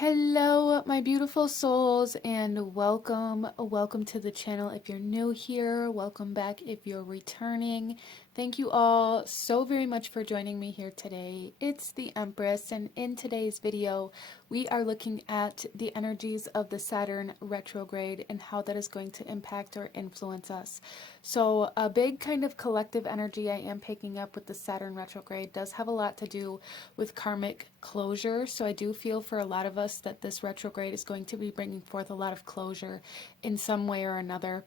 Hello, my beautiful souls, and welcome to the channel. If you're new here, welcome back if you're returning. Thank you all so very much for joining me here today. It's the Empress, and in today's video, we are looking at the energies of the Saturn retrograde and how that is going to impact or influence us. So a big kind of collective energy I am picking up with the Saturn retrograde does have a lot to do with karmic closure. So I do feel for a lot of us that this retrograde is going to be bringing forth a lot of closure in some way or another.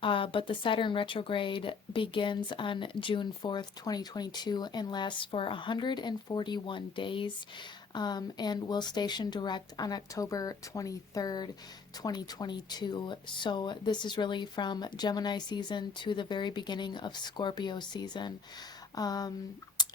But the Saturn retrograde begins on June 4th, 2022 and lasts for 141 days. And will station direct on October 23rd, 2022. So this is really from Gemini season to the very beginning of Scorpio season.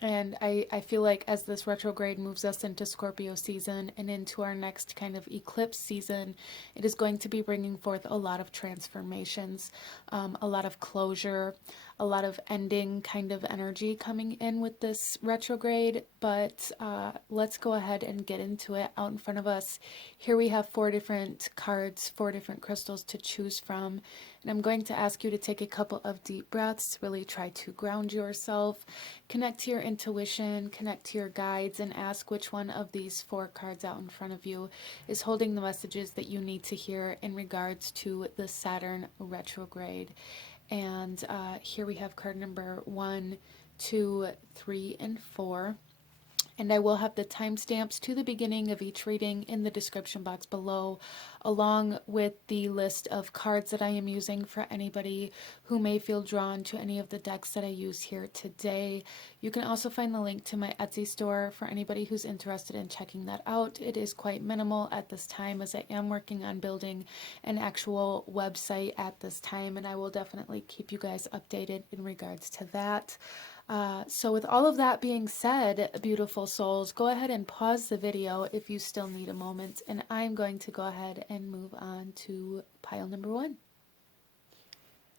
And I feel like as this retrograde moves us into Scorpio season and into our next kind of eclipse season, it is going to be bringing forth a lot of transformations, a lot of closure, a lot of ending kind of energy coming in with this retrograde. But let's go ahead and get into it. Out in front of us, here we have 4 different cards, 4 different crystals to choose from. And I'm going to ask you to take a couple of deep breaths, really try to ground yourself, connect to your intuition, connect to your guides, and ask which one of these 4 cards out in front of you is holding the messages that you need to hear in regards to the Saturn retrograde. And here we have card number 1, 2, 3, and 4. And I will have the timestamps to the beginning of each reading in the description box below, along with the list of cards that I am using for anybody who may feel drawn to any of the decks that I use here today. You can also find the link to my Etsy store for anybody who's interested in checking that out. It is quite minimal at this time, as I am working on building an actual website at this time, and I will definitely keep you guys updated in regards to that. So with all of that being said, beautiful souls, go ahead and pause the video if you still need a moment, and I'm going to go ahead and move on to pile number 1.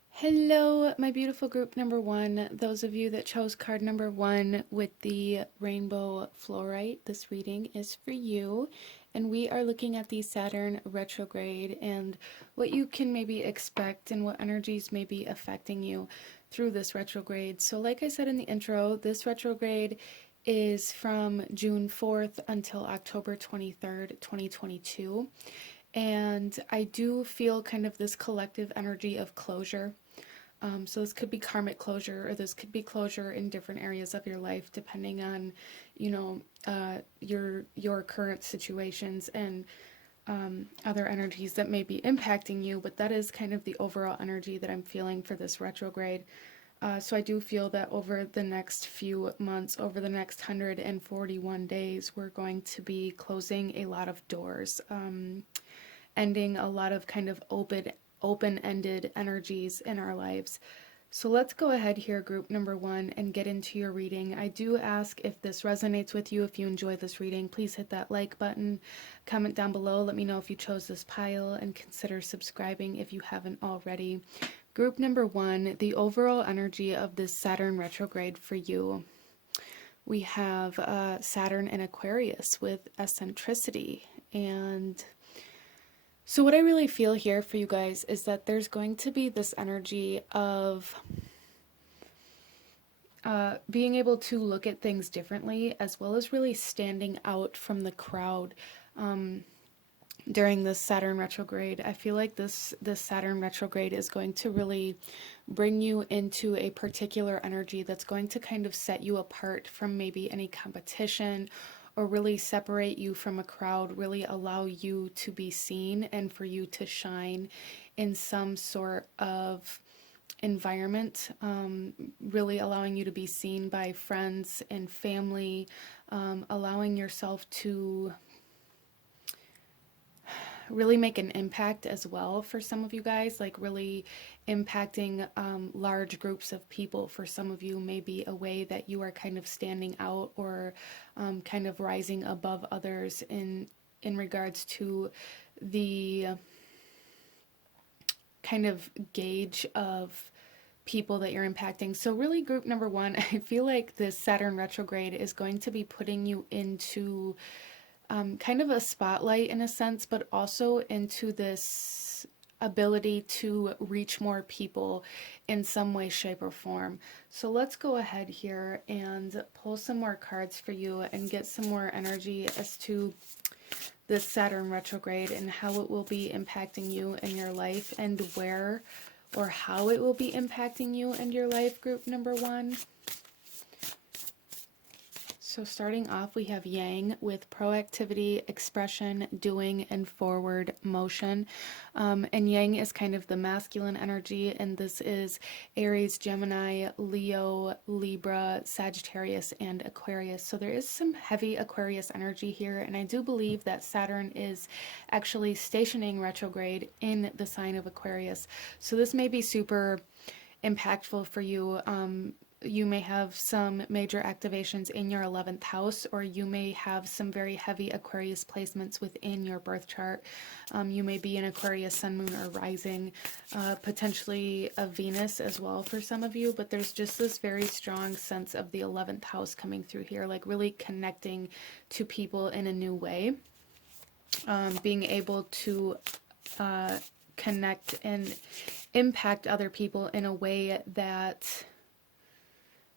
Hello, my beautiful group number 1. Those of you that chose card number 1 with the rainbow fluorite, this reading is for you. And we are looking at the Saturn retrograde and what you can maybe expect and what energies may be affecting you through this retrograde. So like I said in the intro, this retrograde is from June 4th until October 23rd, 2022. And I do feel kind of this collective energy of closure. So this could be karmic closure, or this could be closure in different areas of your life, depending on, your current situations and other energies that may be impacting you. But that is kind of the overall energy that I'm feeling for this retrograde. So I do feel that over the next few months, over the next 141 days, we're going to be closing a lot of doors, ending a lot of kind of open-ended energies in our lives. So let's go ahead here, group number 1, and get into your reading. I do ask if this resonates with you, if you enjoy this reading, please hit that like button, comment down below, let me know if you chose this pile, and consider subscribing if you haven't already. Group number 1, the overall energy of this Saturn retrograde for you. We have Saturn in Aquarius with eccentricity. And so what I really feel here for you guys is that there's going to be this energy of being able to look at things differently, as well as really standing out from the crowd during this Saturn retrograde. I feel like this Saturn retrograde is going to really bring you into a particular energy that's going to kind of set you apart from maybe any competition, or really separate you from a crowd, really allow you to be seen and for you to shine in some sort of environment, really allowing you to be seen by friends and family, allowing yourself to really make an impact as well for some of you guys, like really impacting large groups of people. For some of you, maybe a way that you are kind of standing out, or kind of rising above others in regards to the kind of gauge of people that you're impacting. So really, group number 1, I feel like this Saturn retrograde is going to be putting you into kind of a spotlight in a sense, but also into this ability to reach more people in some way, shape, or form. So let's go ahead here and pull some more cards for you and get some more energy as to this Saturn retrograde and how it will be impacting you in your life, and where or how it will be impacting you and your life, group number one. So starting off, we have Yang with proactivity, expression, doing, and forward motion. And Yang is kind of the masculine energy, and this is Aries, Gemini, Leo, Libra, Sagittarius, and Aquarius. So there is some heavy Aquarius energy here, and I do believe that Saturn is actually stationing retrograde in the sign of Aquarius. So this may be super impactful for you. You may have some major activations in your 11th house, or you may have some very heavy Aquarius placements within your birth chart. You may be an Aquarius sun, moon, or rising, potentially a Venus as well for some of you, but there's just this very strong sense of the 11th house coming through here, like really connecting to people in a new way, being able to connect and impact other people in a way that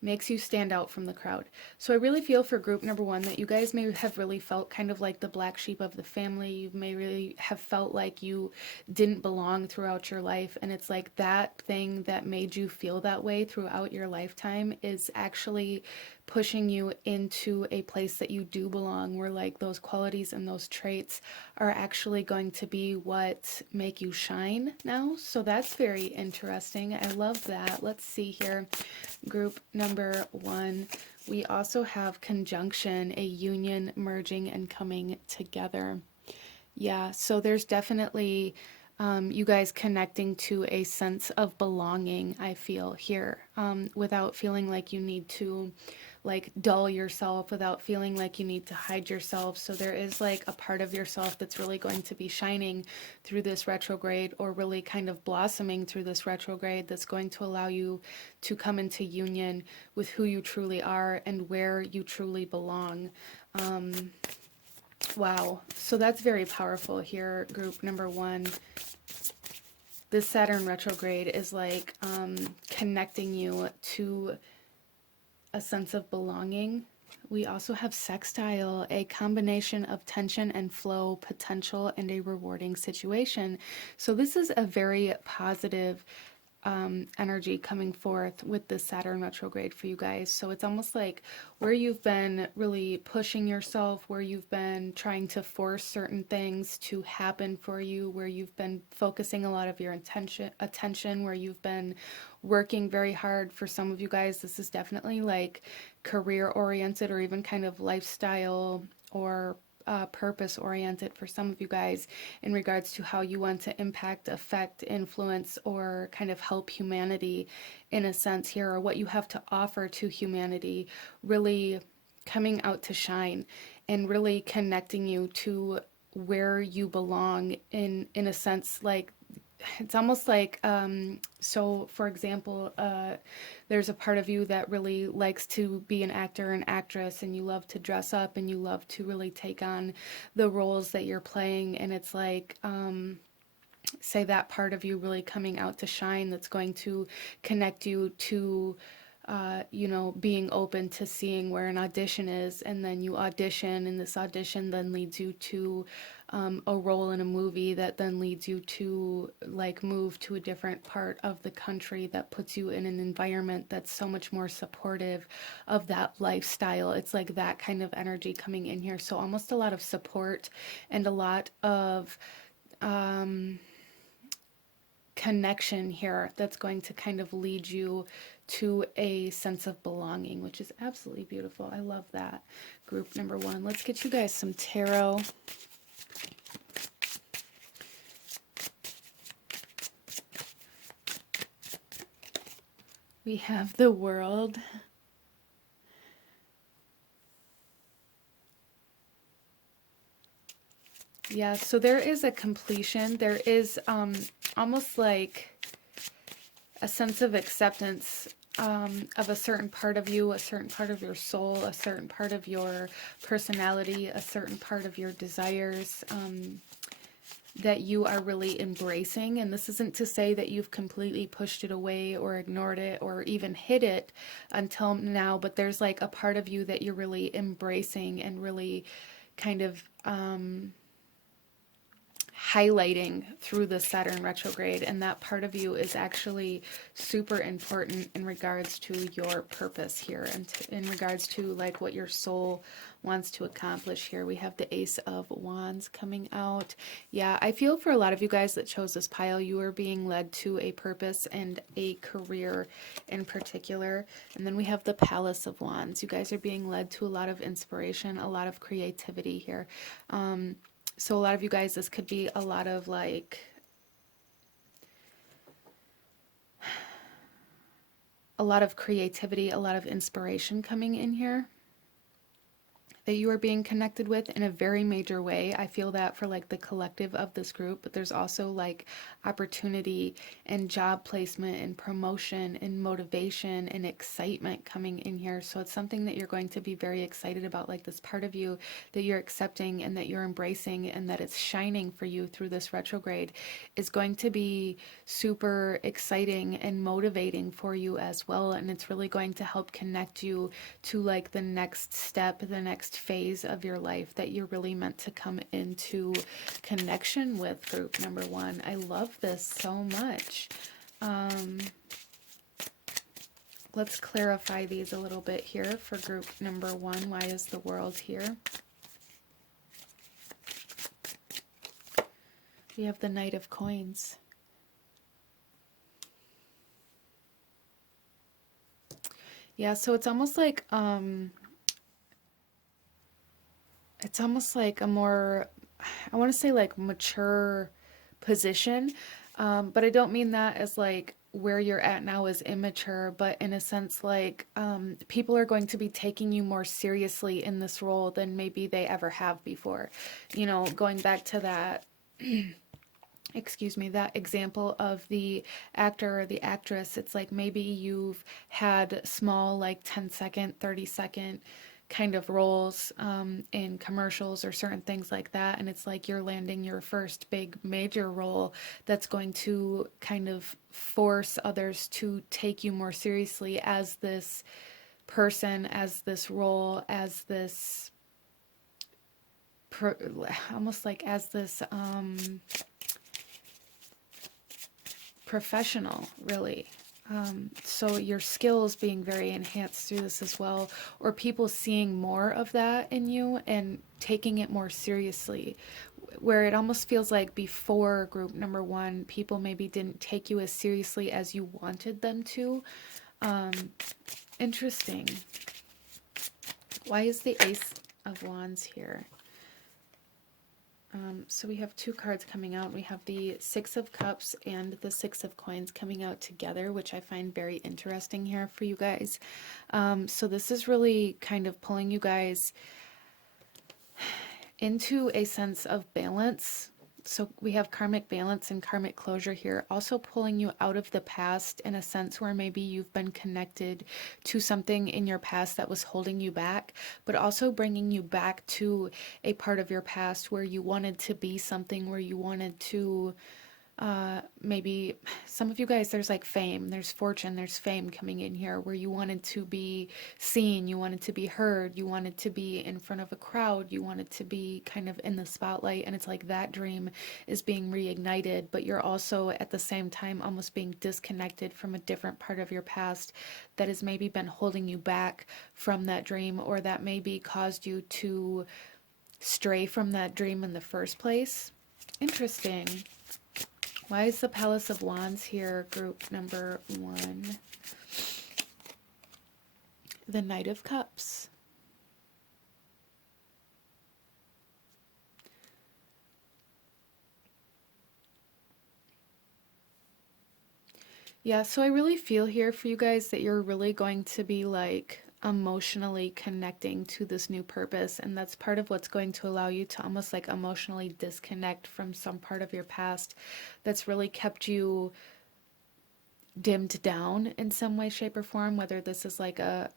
makes you stand out from the crowd. So I really feel for group number one that you guys may have really felt kind of like the black sheep of the family. You may really have felt like you didn't belong throughout your life, and it's like that thing that made you feel that way throughout your lifetime is actually pushing you into a place that you do belong, where like those qualities and those traits are actually going to be what make you shine now. So that's very interesting. I love that. Let's see here. Group number one, we also have conjunction, a union, merging, and coming together. Yeah, so there's definitely you guys connecting to a sense of belonging, I feel here, without feeling like you need to like dull yourself, without feeling like you need to hide yourself. So there is like a part of yourself that's really going to be shining through this retrograde, or really kind of blossoming through this retrograde, that's going to allow you to come into union with who you truly are and where you truly belong. Wow, so that's very powerful here, group number one. This Saturn retrograde is like connecting you to a sense of belonging. We also have sextile, a combination of tension and flow, potential, and a rewarding situation. So this is a very positive energy coming forth with the Saturn retrograde for you guys. So it's almost like where you've been really pushing yourself, where you've been trying to force certain things to happen for you, where you've been focusing a lot of your attention, where you've been working very hard. For some of you guys, this is definitely like career oriented, or even kind of lifestyle or purpose oriented for some of you guys, in regards to how you want to impact, affect, influence, or kind of help humanity in a sense here, or what you have to offer to humanity, really coming out to shine and really connecting you to where you belong in a sense. Like it's almost like so for example, there's a part of you that really likes to be an actor and actress, and you love to dress up, and you love to really take on the roles that you're playing, and it's like say that part of you really coming out to shine, that's going to connect you to you know, being open to seeing where an audition is, and then you audition, and this audition then leads you to a role in a movie that then leads you to like move to a different part of the country that puts you in an environment that's so much more supportive of that lifestyle. It's like that kind of energy coming in here. So almost a lot of support and a lot of connection here that's going to kind of lead you to a sense of belonging, which is absolutely beautiful. I love that. Group number one. Let's get you guys some tarot. We have the World. Yeah, so there is a completion. There is almost like a sense of acceptance of a certain part of you, a certain part of your soul, a certain part of your personality, a certain part of your desires, that you are really embracing. And this isn't to say that you've completely pushed it away or ignored it or even hid it until now, but there's like a part of you that you're really embracing and really kind of highlighting through the Saturn retrograde, and that part of you is actually super important in regards to your purpose here, and in regards to like what your soul wants to accomplish here. We have the Ace of Wands coming out. Yeah, I feel for a lot of you guys that chose this pile, you are being led to a purpose and a career in particular. And then we have the Palace of Wands. You guys are being led to a lot of inspiration, a lot of creativity here. So a lot of you guys, this could be a lot of like a lot of creativity, a lot of inspiration coming in here that you are being connected with in a very major way. I feel that for like the collective of this group, but there's also like opportunity and job placement and promotion and motivation and excitement coming in here. So it's something that you're going to be very excited about, like this part of you that you're accepting and that you're embracing and that it's shining for you through this retrograde is going to be super exciting and motivating for you as well. And it's really going to help connect you to like the next step, the next phase of your life that you're really meant to come into connection with, group number one. I love this so much. Let's clarify these a little bit here for group number one. Why is the World here? We have the Knight of Coins. Yeah, so it's almost like a more, I want to say like mature position, but I don't mean that as like where you're at now is immature, but in a sense like people are going to be taking you more seriously in this role than maybe they ever have before. You know, going back to that excuse me, that example of the actor or the actress, it's like maybe you've had small like 10-second, 30-second kind of roles in commercials or certain things like that, and it's like you're landing your first big major role that's going to kind of force others to take you more seriously as this person, as this role, as this almost like as this professional, really. So your skills being very enhanced through this as well, or people seeing more of that in you and taking it more seriously, where it almost feels like before group number one, people maybe didn't take you as seriously as you wanted them to. Interesting. Why is the Ace of Wands here? So we have two cards coming out. We have the Six of Cups and the Six of Coins coming out together, which I find very interesting here for you guys. So this is really kind of pulling you guys into a sense of balance. So we have karmic balance and karmic closure here, also pulling you out of the past in a sense where maybe you've been connected to something in your past that was holding you back, but also bringing you back to a part of your past where you wanted to be something, where you wanted to maybe some of you guys, there's like fame, there's fortune, there's fame coming in here where you wanted to be seen, you wanted to be heard, you wanted to be in front of a crowd, you wanted to be kind of in the spotlight, and it's like that dream is being reignited, but you're also at the same time almost being disconnected from a different part of your past that has maybe been holding you back from that dream, or that maybe caused you to stray from that dream in the first place. Interesting. Why is the Palace of Wands here, group number one? The Knight of Cups. Yeah, so I really feel here for you guys that you're really going to be like emotionally connecting to this new purpose, and that's part of what's going to allow you to almost like emotionally disconnect from some part of your past that's really kept you dimmed down in some way, shape, or form, whether this is like a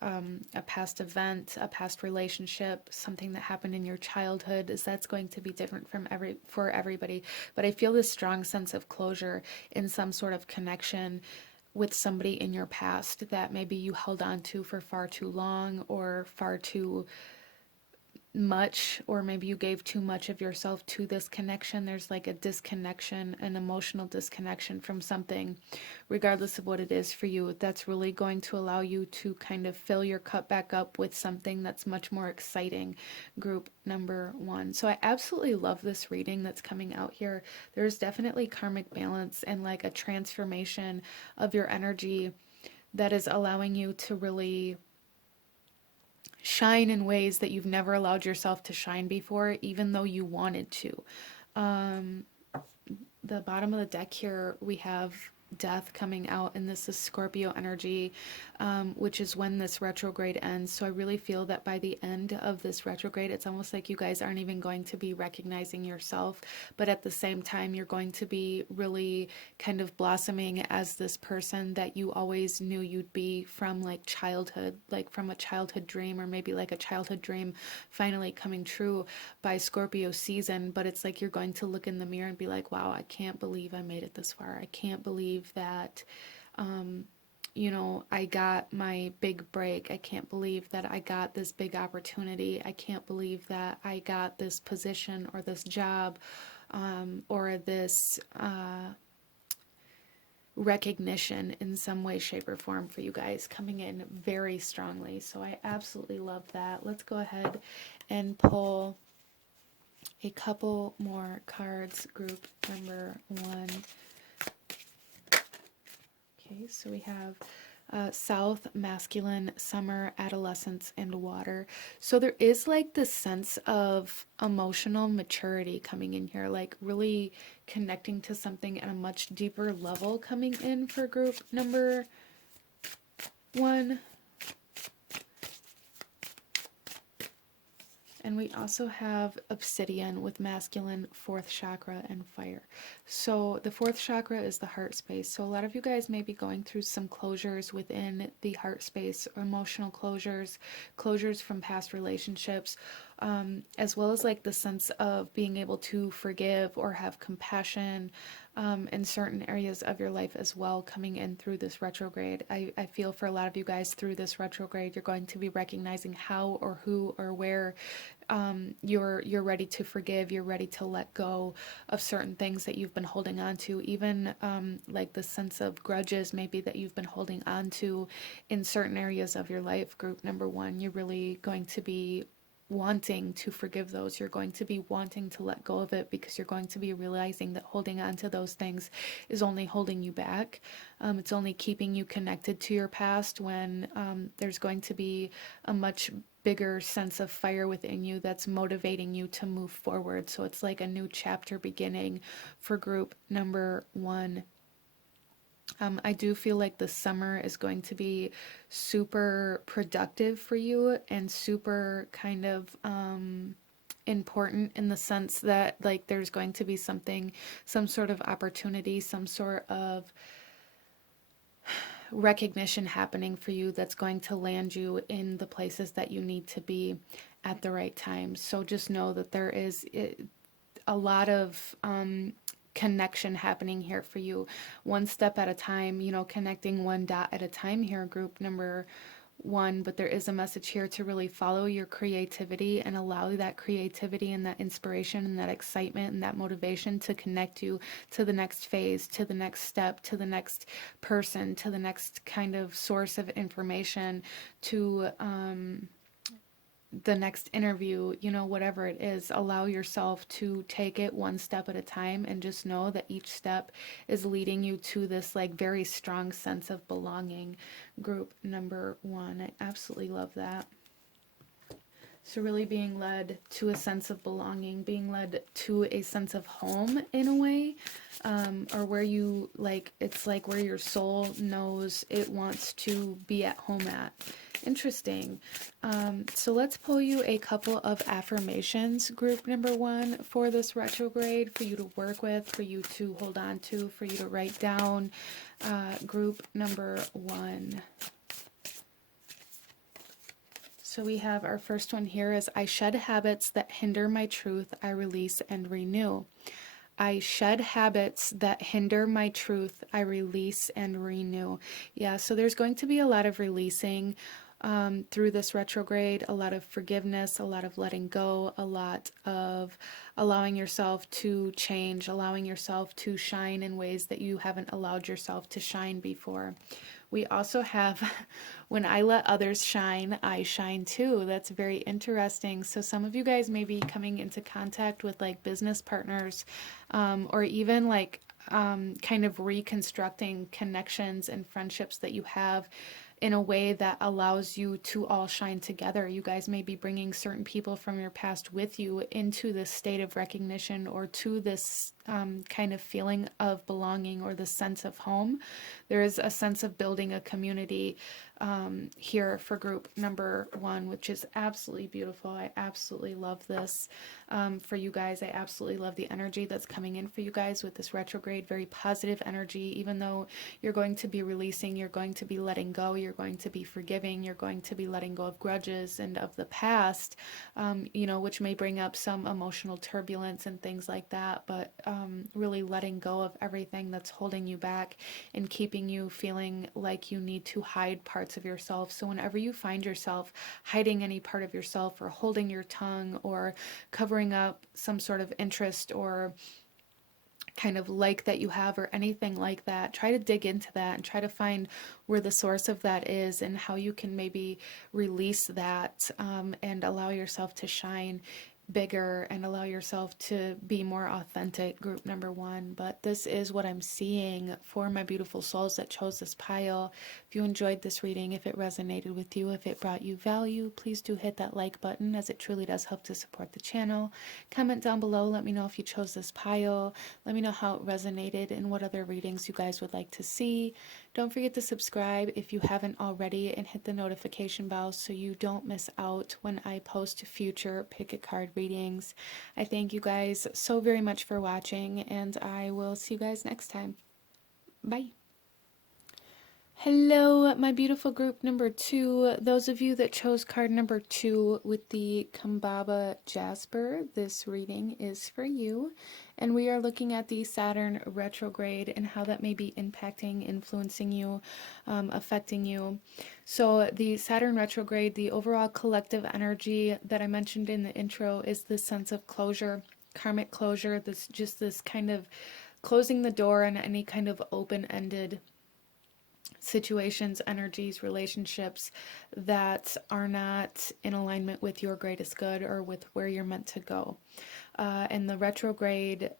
past event, a past relationship, something that happened in your childhood, is that's going to be different from for everybody. But I feel this strong sense of closure in some sort of connection with somebody in your past that maybe you held on to for far too long or far too much, or maybe you gave too much of yourself to this connection. There's like a disconnection, an emotional disconnection from something, regardless of what it is for you, that's really going to allow you to kind of fill your cup back up with something that's much more exciting. Group number 1. So I absolutely love this reading that's coming out here. There's definitely karmic balance and like a transformation of your energy that is allowing you to really shine in ways that you've never allowed yourself to shine before, even though you wanted to. Um, the bottom of the deck here, we have death coming out, and this is Scorpio energy, which is when this retrograde ends. So I really feel that by the end of this retrograde, it's almost like you guys aren't even going to be recognizing yourself, but at the same time, you're going to be really kind of blossoming as this person that you always knew you'd be from like childhood, like from a childhood dream, or maybe like a childhood dream finally coming true by Scorpio season. But it's like you're going to look in the mirror and be like, wow, I can't believe I made it this far. I can't believe that, I got my big break. I can't believe that I got this big opportunity. I can't believe that I got this position or this job, or this recognition in some way, shape, or form for you guys, coming in very strongly. So I absolutely love that. Let's go ahead and pull a couple more cards. Group number 1. Okay, so we have South, masculine, summer, adolescence, and water. So there is like this sense of emotional maturity coming in here, like really connecting to something at a much deeper level coming in for group number 1. And we also have obsidian with masculine, 4th chakra, and fire. So the 4th chakra is the heart space. So a lot of you guys may be going through some closures within the heart space, emotional closures, closures from past relationships, as well as like the sense of being able to forgive or have compassion in certain areas of your life as well, coming in through this retrograde. I feel for a lot of you guys through this retrograde, you're going to be recognizing how or who or where you're ready to forgive, you're ready to let go of certain things that you've been holding on to, even like the sense of grudges maybe that you've been holding on to in certain areas of your life. Group number 1, you're really going to be wanting to forgive those. You're going to be wanting to let go of it, because you're going to be realizing that holding on to those things is only holding you back. It's only keeping you connected to your past, when there's going to be a much bigger sense of fire within you that's motivating you to move forward. So it's like a new chapter beginning for group number 1. I do feel like the summer is going to be super productive for you and super kind of important, in the sense that like there's going to be something, some sort of opportunity, some sort of recognition happening for you that's going to land you in the places that you need to be at the right time. So just know that there is a lot of connection happening here for you, one step at a time, connecting one dot at a time here, group number 1. But there is a message here to really follow your creativity and allow that creativity and that inspiration and that excitement and that motivation to connect you to the next phase, to the next step, to the next person, to the next kind of source of information, to the next interview, whatever it is. Allow yourself to take it one step at a time, and just know that each step is leading you to this like very strong sense of belonging. Group number 1. I absolutely love that. So really being led to a sense of belonging, being led to a sense of home in a way, or where you, like, it's like where your soul knows it wants to be at home at. Interesting. So let's pull you a couple of affirmations, group number 1, for this retrograde, for you to work with, for you to hold on to, for you to write down. Group number 1. So we have our first one here is, I shed habits that hinder my truth, I release and renew. I shed habits that hinder my truth, I release and renew. Yeah, so there's going to be a lot of releasing through this retrograde, a lot of forgiveness, a lot of letting go, a lot of allowing yourself to change, allowing yourself to shine in ways that you haven't allowed yourself to shine before. We also have, when I let others shine, I shine too. That's very interesting. So some of you guys may be coming into contact with like business partners, or even like kind of reconstructing connections and friendships that you have in a way that allows you to all shine together. You guys may be bringing certain people from your past with you into this state of recognition, or to this kind of feeling of belonging, or the sense of home. There is a sense of building a community here for group number 1, which is absolutely beautiful. I absolutely love this for you guys. I absolutely love the energy that's coming in for you guys with this retrograde. Very positive energy. Even though you're going to be releasing, you're going to be letting go, you're going to be forgiving, you're going to be letting go of grudges and of the past, which may bring up some emotional turbulence and things like that, but really letting go of everything that's holding you back and keeping you feeling like you need to hide parts of yourself. So whenever you find yourself hiding any part of yourself, or holding your tongue, or covering up some sort of interest or kind of like that you have, or anything like that, try to dig into that and try to find where the source of that is, and how you can maybe release that, and allow yourself to shine bigger and allow yourself to be more authentic, group number 1. But this is what I'm seeing for my beautiful souls that chose this pile. If you enjoyed this reading, if it resonated with you, if it brought you value, please do hit that like button, as it truly does help to support the channel. Comment down below, let me know if you chose this pile, let me know how it resonated and what other readings you guys would like to see. Don't forget to subscribe if you haven't already, and hit the notification bell so you don't miss out when I post future pick a card readings. I thank you guys so very much for watching, and I will see you guys next time. Bye. Hello, my beautiful group number 2. Those of you that chose card number 2 with the Kambaba Jasper, this reading is for you. And we are looking at the Saturn retrograde and how that may be impacting, influencing you, affecting you. So the Saturn retrograde, the overall collective energy that I mentioned in the intro, is this sense of closure, karmic closure, this kind of closing the door on any kind of open-ended situations, energies, relationships that are not in alignment with your greatest good, or with where you're meant to go. And the retrograde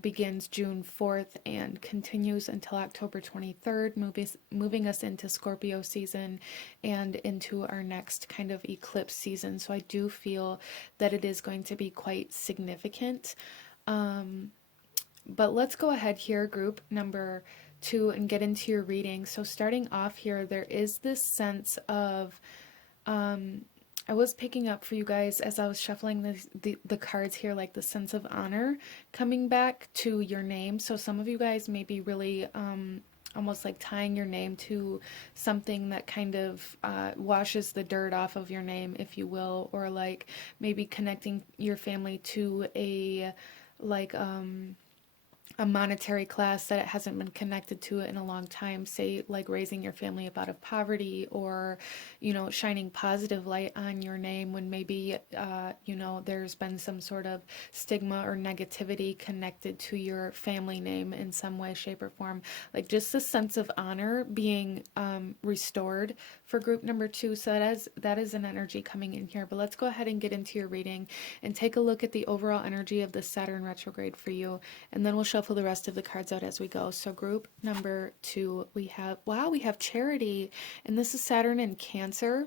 begins June 4th and continues until October 23rd, moving us into Scorpio season and into our next kind of eclipse season. So I do feel that it is going to be quite significant. But let's go ahead here, group number 2, and get into your reading. So starting off here, there is this sense of, I was picking up for you guys as I was shuffling the cards here, like the sense of honor coming back to your name. So some of you guys may be really almost like tying your name to something that kind of washes the dirt off of your name, if you will, or like maybe connecting your family to a monetary class that it hasn't been connected to it in a long time, say like raising your family up out of poverty, or shining positive light on your name when maybe there's been some sort of stigma or negativity connected to your family name in some way, shape, or form. Like just a sense of honor being restored for group number 2. So that is an energy coming in here. But let's go ahead and get into your reading and take a look at the overall energy of the Saturn retrograde for you, and then we'll shuffle the rest of the cards out as we go. So group number 2, we have Charity, and this is Saturn in Cancer.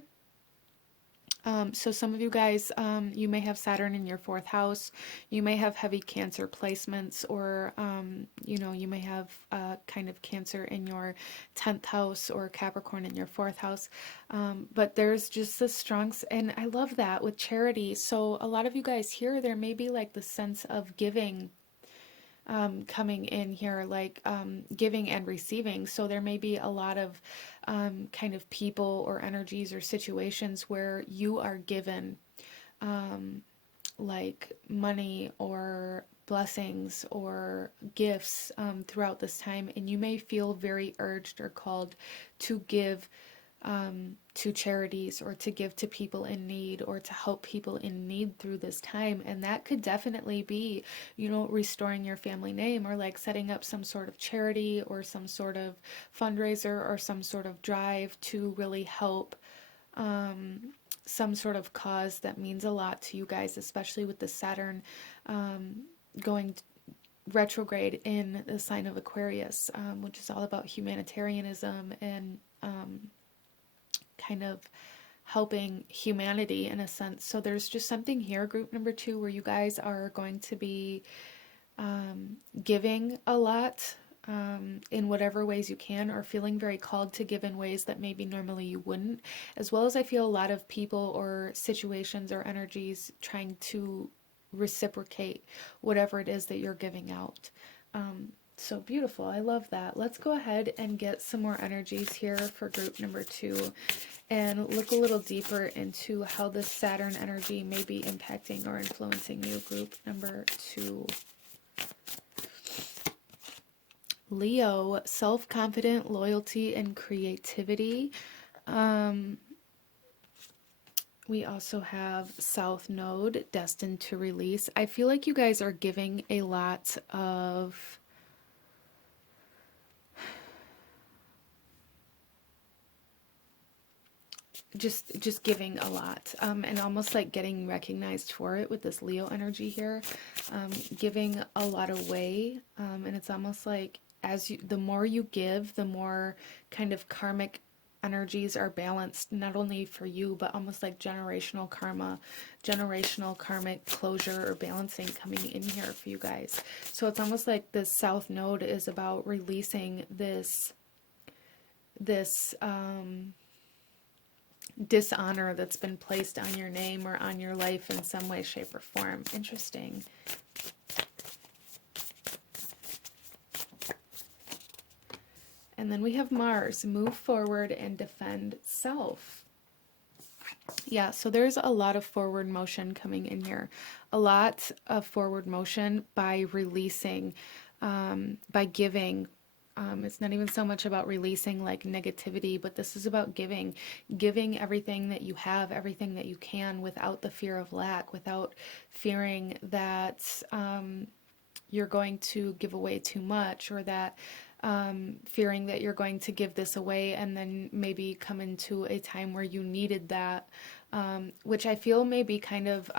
So some of you guys, you may have Saturn in your 4th house. You may have heavy Cancer placements, or, you know, you may have kind of Cancer in your 10th house, or Capricorn in your 4th house. But there's just this strong, and I love that with charity. So a lot of you guys here, there may be like the sense of giving coming in here, like giving and receiving. So there may be a lot of kind of people or energies or situations where you are given like money or blessings or gifts throughout this time, and you may feel very urged or called to give to charities, or to give to people in need, or to help people in need through this time. And that could definitely be, you know, restoring your family name, or like setting up some sort of charity or some sort of fundraiser or some sort of drive to really help some sort of cause that means a lot to you guys, especially with the Saturn going retrograde in the sign of Aquarius, which is all about humanitarianism and kind of helping humanity in a sense. So there's just something here, group number 2, where you guys are going to be giving a lot in whatever ways you can, or feeling very called to give in ways that maybe normally you wouldn't, as well as I feel a lot of people or situations or energies trying to reciprocate whatever it is that you're giving out. So beautiful. I love that. Let's go ahead and get some more energies here for group number 2 and look a little deeper into how this Saturn energy may be impacting or influencing you, group number 2. Leo, self-confident, loyalty, and creativity. We also have South Node, destined to release. I feel like you guys are giving a lot of just giving a lot, and almost like getting recognized for it with this Leo energy here, giving a lot away, and it's almost like the more you give, the more kind of karmic energies are balanced, not only for you, but almost like generational karma, generational karmic closure or balancing coming in here for you guys. So it's almost like this South Node is about releasing this dishonor that's been placed on your name or on your life in some way, shape, or form. Interesting. And then we have Mars, move forward and defend self. Yeah, so there's a lot of forward motion coming in here. A lot of forward motion by releasing, by giving. It's not even so much about releasing like negativity, but this is about giving everything that you have, everything that you can, without the fear of lack, without fearing that you're going to give away too much, or that fearing that you're going to give this away and then maybe come into a time where you needed that, which I feel may be kind of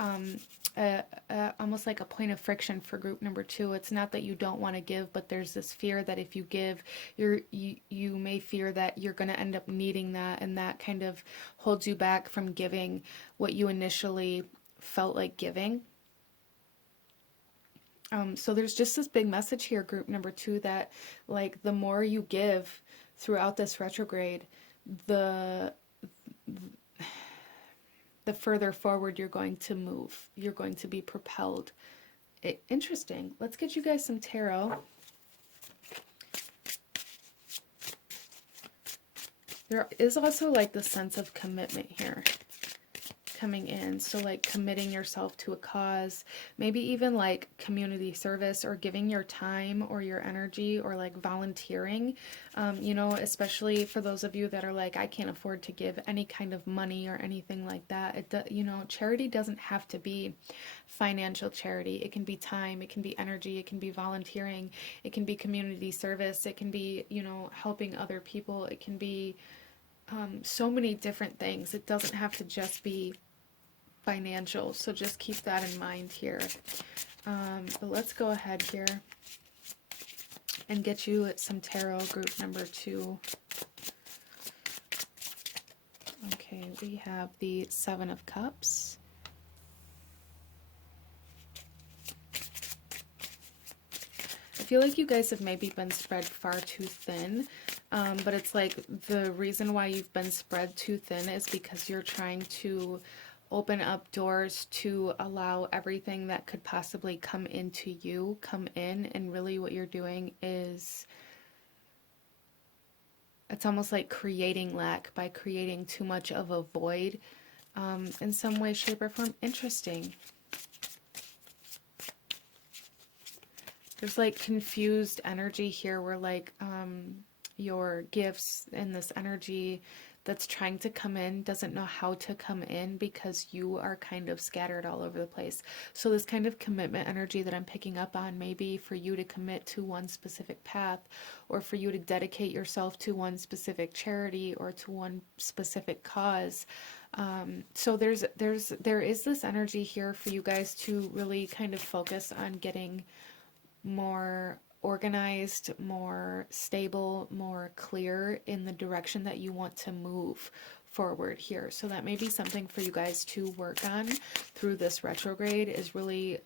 almost like a point of friction for group number 2. It's not that you don't want to give, but there's this fear that if you give, you may fear that you're going to end up needing that, and that kind of holds you back from giving what you initially felt like giving. So there's just this big message here, group number 2, that like the more you give throughout this retrograde, the further forward you're going to move. You're going to be propelled. Interesting. Let's get you guys some tarot. There is also like the sense of commitment here coming in. So like committing yourself to a cause, maybe even like community service, or giving your time or your energy, or like volunteering, you know, especially for those of you that are like, I can't afford to give any kind of money or anything like that. You know, charity doesn't have to be financial charity. It can be time, it can be energy, it can be volunteering, it can be community service, it can be, you know, helping other people, it can be so many different things. It doesn't have to just be financial, so just keep that in mind here. But let's go ahead here and get you some tarot, group number 2. Okay. Okay, we have the Seven of Cups. I feel like you guys have maybe been spread far too thin, but it's like the reason why you've been spread too thin is because you're trying to open up doors to allow everything that could possibly come into you come in, and really what you're doing is it's almost like creating lack by creating too much of a void in some way, shape, or form. Interesting. There's like confused energy here where like your gifts and this energy that's trying to come in doesn't know how to come in because you are kind of scattered all over the place. So this kind of commitment energy that I'm picking up on may be for you to commit to one specific path, or for you to dedicate yourself to one specific charity or to one specific cause. So there is this energy here for you guys to really kind of focus on getting more organized, more stable, more clear in the direction that you want to move forward here. So that may be something for you guys to work on through this retrograde, is really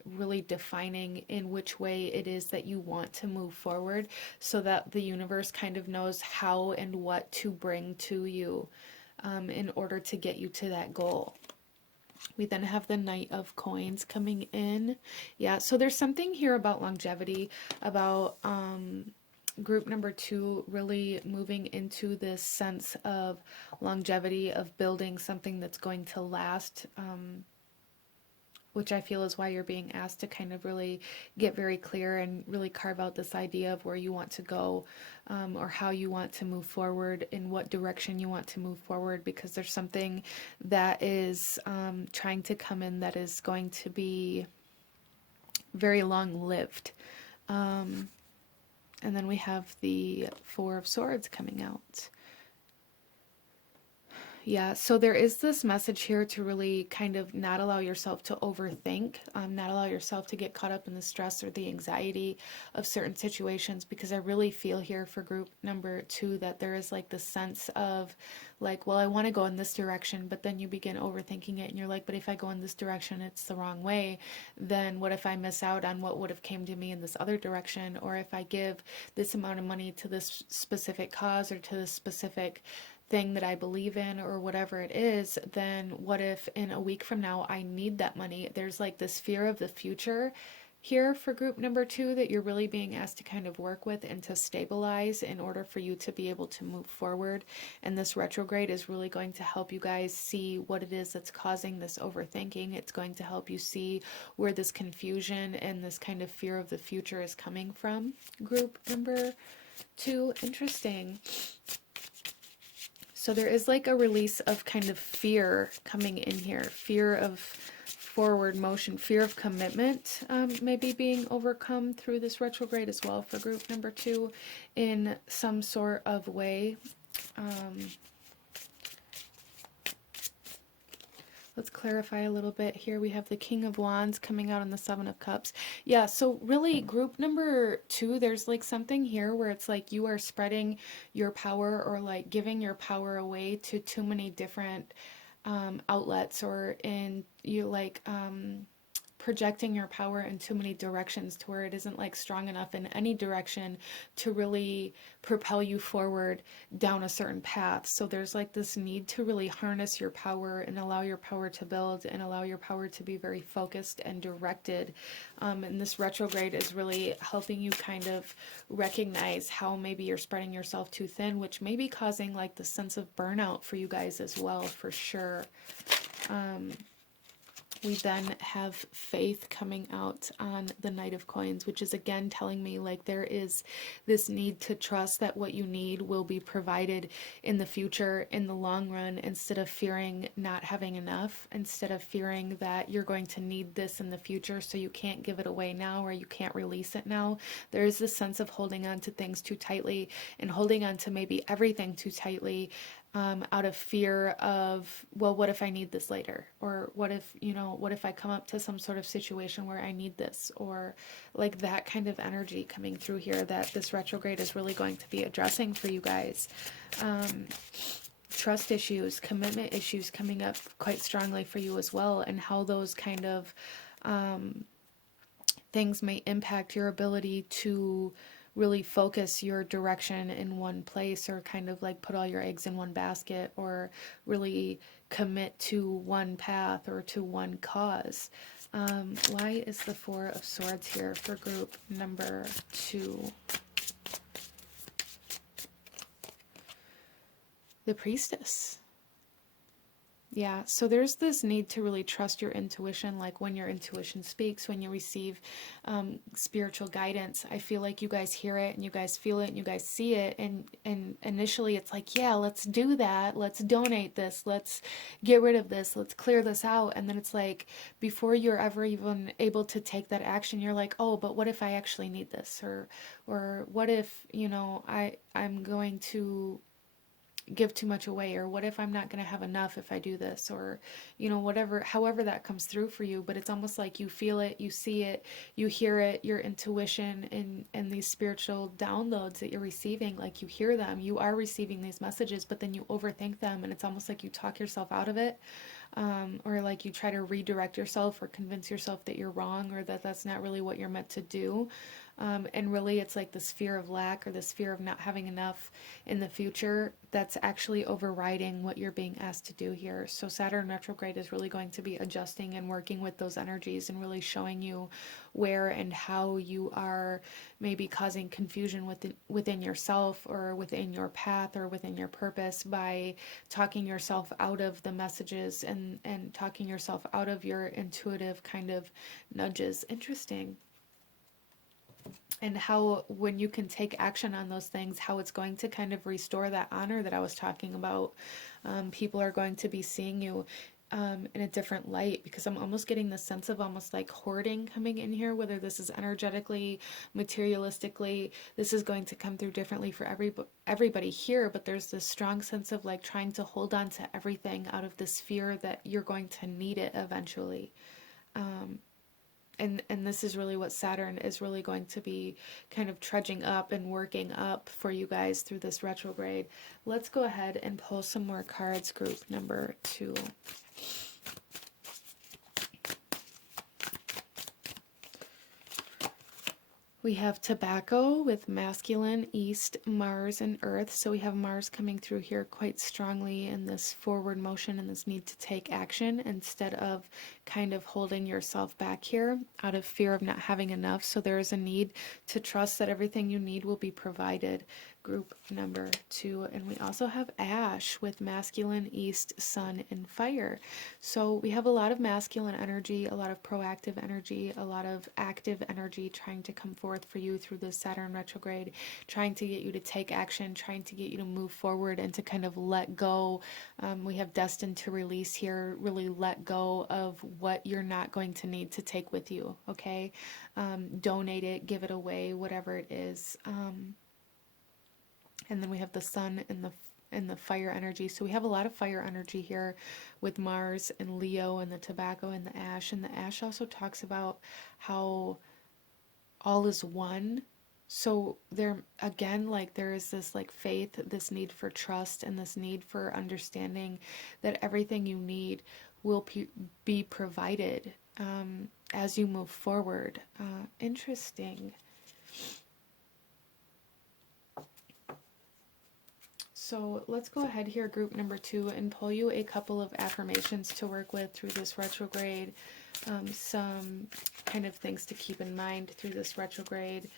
defining in which way it is that you want to move forward, so that the universe kind of knows how and what to bring to you in order to get you to that goal. We then have the Knight of Coins coming in. Yeah, so there's something here about longevity, about group number 2 really moving into this sense of longevity, of building something that's going to last, which I feel is why you're being asked to kind of really get very clear and really carve out this idea of where you want to go, or how you want to move forward, in what direction you want to move forward, because there's something that is trying to come in that is going to be very long-lived. And then we have the Four of Swords coming out. Yeah, so there is this message here to really kind of not allow yourself to overthink, not allow yourself to get caught up in the stress or the anxiety of certain situations, because I really feel here for group number 2 that there is like this sense of like, well, I want to go in this direction, but then you begin overthinking it and you're like, but if I go in this direction, it's the wrong way, then what if I miss out on what would have came to me in this other direction? Or if I give this amount of money to this specific cause or to this specific thing that I believe in, or whatever it is, then what if in a week from now I need that money? There's like this fear of the future here for group number 2 that you're really being asked to kind of work with and to stabilize in order for you to be able to move forward. And this retrograde is really going to help you guys see what it is that's causing this overthinking. It's going to help you see where this confusion and this kind of fear of the future is coming from. Group number 2, interesting. So there is like a release of kind of fear coming in here, fear of forward motion, fear of commitment, maybe being overcome through this retrograde as well for group number 2 in some sort of way. Let's clarify a little bit here. We have the King of Wands coming out on the Seven of Cups. Yeah, so really group number 2, there's like something here where it's like you are spreading your power, or like giving your power away to too many different outlets, or in you like projecting your power in too many directions to where it isn't like strong enough in any direction to really propel you forward down a certain path. So there's like this need to really harness your power and allow your power to build and allow your power to be very focused and directed. And this retrograde is really helping you kind of recognize how maybe you're spreading yourself too thin, which may be causing like the sense of burnout for you guys as well, for sure. We then have Faith coming out on the Knight of Coins, which is again telling me like there is this need to trust that what you need will be provided in the future, in the long run, instead of fearing not having enough, instead of fearing that you're going to need this in the future so you can't give it away now, or you can't release it now. There is this sense of holding on to things too tightly, and holding on to maybe everything too tightly, out of fear of, well, what if I need this later? Or what if, what if I come up to some sort of situation where I need this? Or like that kind of energy coming through here that this retrograde is really going to be addressing for you guys. trust issues, commitment issues coming up quite strongly for you as well, and how those kind of things may impact your ability to really focus your direction in one place, or kind of like put all your eggs in one basket, or really commit to one path or to one cause. Why is the Four of Swords here for group number 2? The Priestess. Yeah, so there's this need to really trust your intuition, like when your intuition speaks, when you receive spiritual guidance. I feel like you guys hear it and you guys feel it and you guys see it, and initially it's like, yeah, let's do that, let's donate this, let's get rid of this, let's clear this out. And then it's like, before you're ever even able to take that action, you're like, oh, but what if I actually need this? Or what if, I'm going to give too much away, or what if I'm not going to have enough if I do this, or whatever, however that comes through for you. But it's almost like you feel it, you see it, you hear it, your intuition and these spiritual downloads that you're receiving, like you hear them, you are receiving these messages, but then you overthink them, and it's almost like you talk yourself out of it, or like you try to redirect yourself or convince yourself that you're wrong, or that that's not really what you're meant to do. And really it's like this fear of lack, or this fear of not having enough in the future, that's actually overriding what you're being asked to do here. So Saturn retrograde is really going to be adjusting and working with those energies, and really showing you where and how you are maybe causing confusion within yourself, or within your path, or within your purpose, by talking yourself out of the messages, and talking yourself out of your intuitive kind of nudges. Interesting. And how, when you can take action on those things, how it's going to kind of restore that honor that I was talking about. People are going to be seeing you in a different light, because I'm almost getting the sense of almost like hoarding coming in here, whether this is energetically, materialistically. This is going to come through differently for everybody here, but there's this strong sense of like trying to hold on to everything out of this fear that you're going to need it eventually. And this is really what Saturn is really going to be kind of trudging up and working up for you guys through this retrograde. Let's go ahead and pull some more cards, group number 2. We have tobacco with masculine, east, Mars, and earth. So we have Mars coming through here quite strongly in this forward motion and this need to take action, instead of kind of holding yourself back here out of fear of not having enough. So there is a need to trust that everything you need will be provided. Group number 2. And we also have ash with masculine, east, sun, and fire. So we have a lot of masculine energy, a lot of proactive energy, a lot of active energy trying to come forth for you through this Saturn retrograde, trying to get you to take action, trying to get you to move forward and to kind of let go. We have destined to release here, really let go of what you're not going to need to take with you, okay? Donate it, give it away, whatever it is. And then we have the sun and the fire energy. So we have a lot of fire energy here with Mars and Leo and the tobacco and the ash. And the ash also talks about how all is one. So there, again, like there is this like faith, this need for trust, and this need for understanding that everything you need will be provided as you move forward. Interesting. So let's go ahead here, group number 2, and pull you a couple of affirmations to work with through this retrograde. Some kind of things to keep in mind through this retrograde.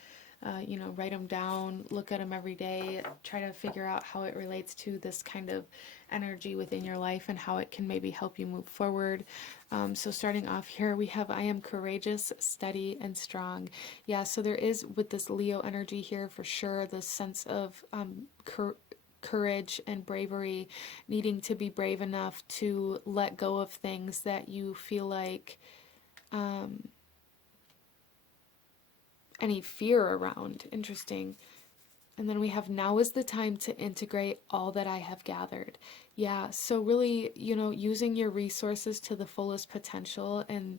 Write them down, look at them every day, try to figure out how it relates to this kind of energy within your life and how it can maybe help you move forward. So starting off here, we have I am courageous, steady, and strong. Yeah, so there is, with this Leo energy here, for sure, this sense of courage and bravery, needing to be brave enough to let go of things that you feel like any fear around. Interesting. And then we have now is the time to integrate all that I have gathered. Yeah, so really, using your resources to the fullest potential, and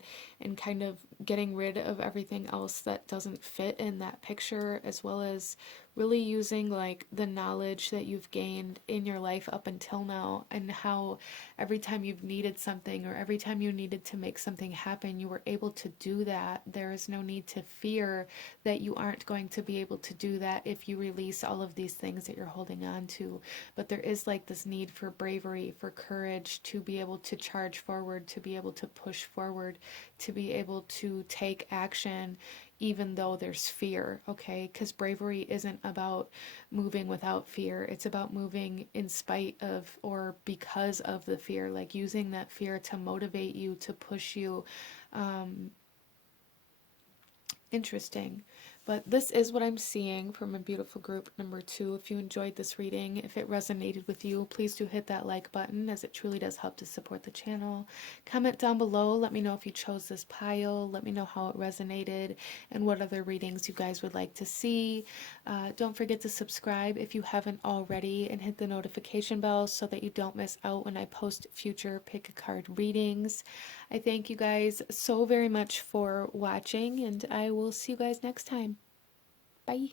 kind of getting rid of everything else that doesn't fit in that picture, as well as really using like the knowledge that you've gained in your life up until now, and how every time you've needed something, or every time you needed to make something happen, you were able to do that. There is no need to fear that you aren't going to be able to do that if you release all of these things that you're holding on to. But there is like this need for bravery, for courage, to be able to charge forward, to be able to push forward, to be able to take action even though there's fear, okay? Because bravery isn't about moving without fear. It's about moving in spite of, or because of the fear, like using that fear to motivate you, to push you. Um, Interesting. But this is what I'm seeing from my beautiful group number 2. If you enjoyed this reading, if it resonated with you, please do hit that like button, as it truly does help to support the channel. Comment down below. Let me know if you chose this pile. Let me know how it resonated and what other readings you guys would like to see. Don't forget to subscribe if you haven't already, and hit the notification bell so that you don't miss out when I post future pick a card readings. I thank you guys so very much for watching, and I will see you guys next time. Bye.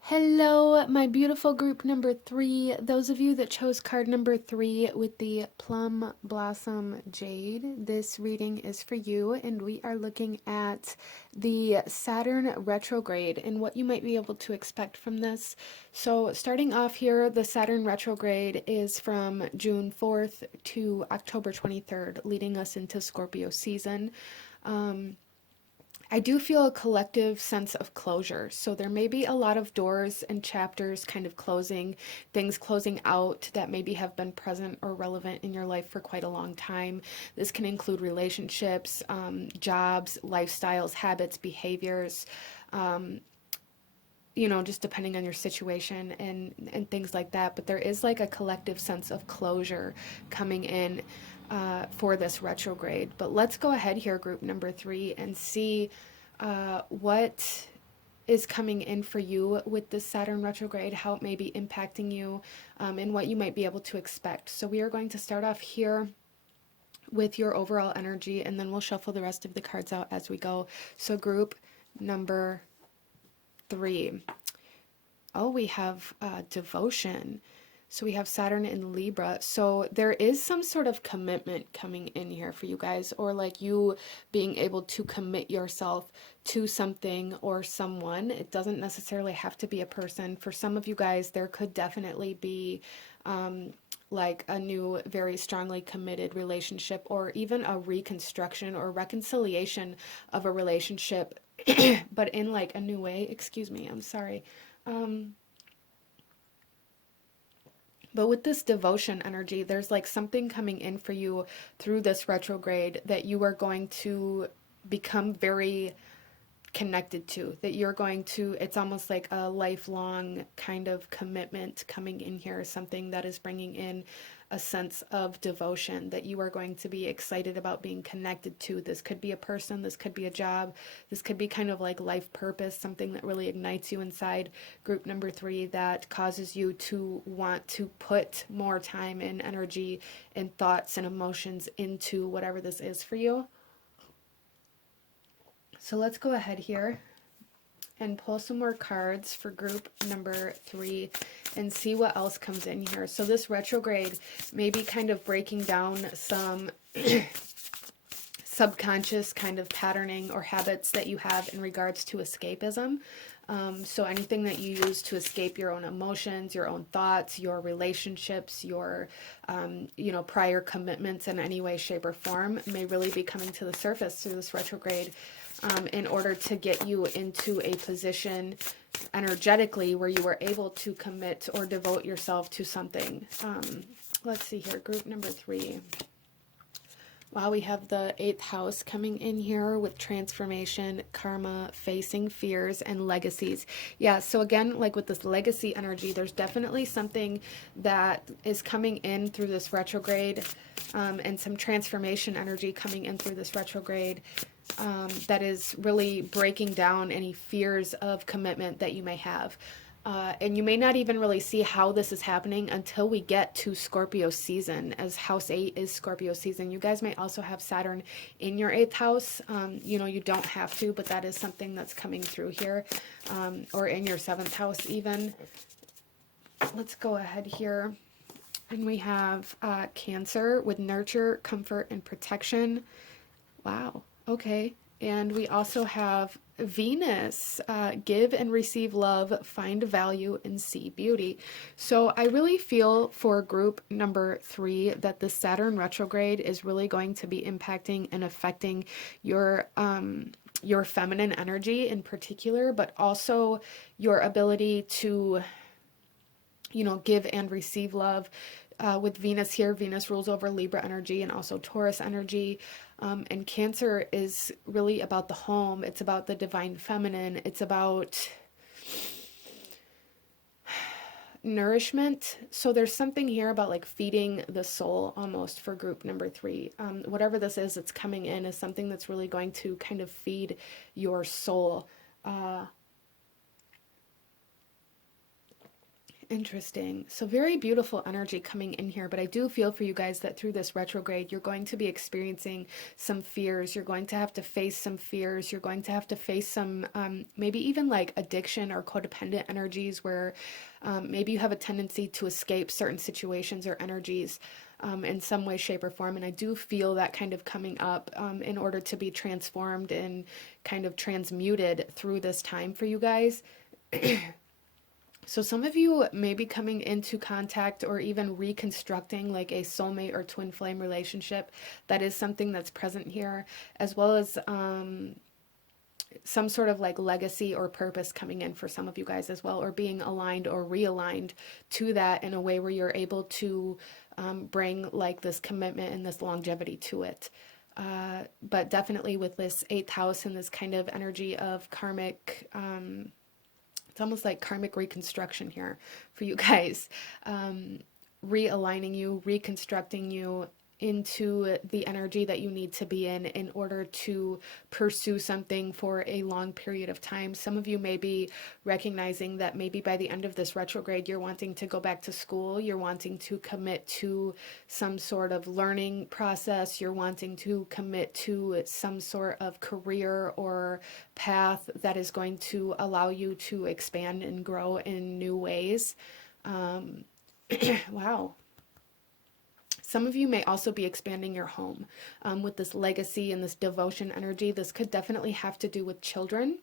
Hello, my beautiful group number 3. Those of you that chose card number 3 with the Plum Blossom Jade, this reading is for you, and we are looking at the Saturn Retrograde and what you might be able to expect from this. So starting off here, the Saturn Retrograde is from June 4th to October 23rd, leading us into Scorpio season. I do feel a collective sense of closure. So there may be a lot of doors and chapters kind of closing, things closing out that maybe have been present or relevant in your life for quite a long time. This can include relationships, jobs, lifestyles, habits, behaviors, just depending on your situation and things like that. But there is like a collective sense of closure coming in for this retrograde. But let's go ahead here, group number 3, and see what is coming in for you with this Saturn retrograde, how it may be impacting you, and what you might be able to expect. So we are going to start off here with your overall energy, and then we'll shuffle the rest of the cards out as we go. So group number 3. Oh, we have devotion. So we have Saturn in Libra. So there is some sort of commitment coming in here for you guys, or like you being able to commit yourself to something or someone. It doesn't necessarily have to be a person. For some of you guys, there could definitely be like a new, very strongly committed relationship, or even a reconstruction or reconciliation of a relationship, but in like a new way. Excuse me, I'm sorry. But with this devotion energy, there's like something coming in for you through this retrograde that you are going to become very connected to, that you're going to, it's almost like a lifelong kind of commitment coming in here, something that is bringing in a sense of devotion that you are going to be excited about being connected to. This could be a person, this could be a job, this could be kind of like life purpose, something that really ignites you inside, group number 3, that causes you to want to put more time and energy and thoughts and emotions into whatever this is for you. So let's go ahead here and pull some more cards for group number 3 and see what else comes in here. So this retrograde may be kind of breaking down some subconscious kind of patterning or habits that you have in regards to escapism. So anything that you use to escape your own emotions, your own thoughts, your relationships, your, prior commitments in any way, shape, or form may really be coming to the surface through this retrograde, in order to get you into a position energetically where you were able to commit or devote yourself to something. Let's see here, group number 3. Wow, we have the 8th house coming in here with transformation, karma, facing fears, and legacies. Yeah, so again, like with this legacy energy, there's definitely something that is coming in through this retrograde, and some transformation energy coming in through this retrograde, that is really breaking down any fears of commitment that you may have. And you may not even really see how this is happening until we get to Scorpio season, as house 8 is Scorpio season. You guys may also have Saturn in your 8th house. You know, you don't have to, but that is something that's coming through here, or in your 7th house even. Let's go ahead here. And we have Cancer with nurture, comfort, and protection. Wow. Okay. And we also have Venus, give and receive love, find value, and see beauty. So I really feel for group number 3 that the Saturn retrograde is really going to be impacting and affecting your feminine energy in particular, but also your ability to, you know, give and receive love. With Venus here, Venus rules over Libra energy and also Taurus energy. And Cancer is really about the home. It's about the divine feminine. It's about nourishment. So there's something here about like feeding the soul almost for group number 3. Whatever this is that's coming in is something that's really going to kind of feed your soul. Interesting. So very beautiful energy coming in here, but I do feel for you guys that through this retrograde, you're going to be experiencing some fears. You're going to have to face some fears. You're going to have to face some, maybe even like addiction or codependent energies where maybe you have a tendency to escape certain situations or energies in some way, shape, or form. And I do feel that kind of coming up in order to be transformed and kind of transmuted through this time for you guys. So some of you may be coming into contact or even reconstructing like a soulmate or twin flame relationship. That is something that's present here, as well as some sort of like legacy or purpose coming in for some of you guys as well, or being aligned or realigned to that in a way where you're able to bring like this commitment and this longevity to it. But definitely with this 8th house and this kind of energy of karmic, it's almost like karmic reconstruction here for you guys, realigning you, reconstructing you into the energy that you need to be in order to pursue something for a long period of time. Some of you may be recognizing that maybe by the end of this retrograde, you're wanting to go back to school, you're wanting to commit to some sort of learning process, you're wanting to commit to some sort of career or path that is going to allow you to expand and grow in new ways. Wow. Some of you may also be expanding your home with this legacy and this devotion energy. This could definitely have to do with children.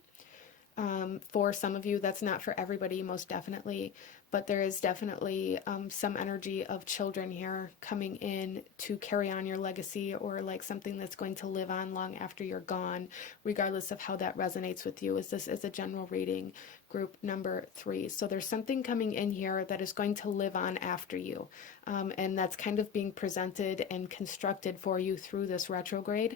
For some of you, that's not for everybody, most definitely. But there is definitely some energy of children here coming in to carry on your legacy, or like something that's going to live on long after you're gone, regardless of how that resonates with you, as this is a general reading, group number 3. So there's something coming in here that is going to live on after you. And that's kind of being presented and constructed for you through this retrograde.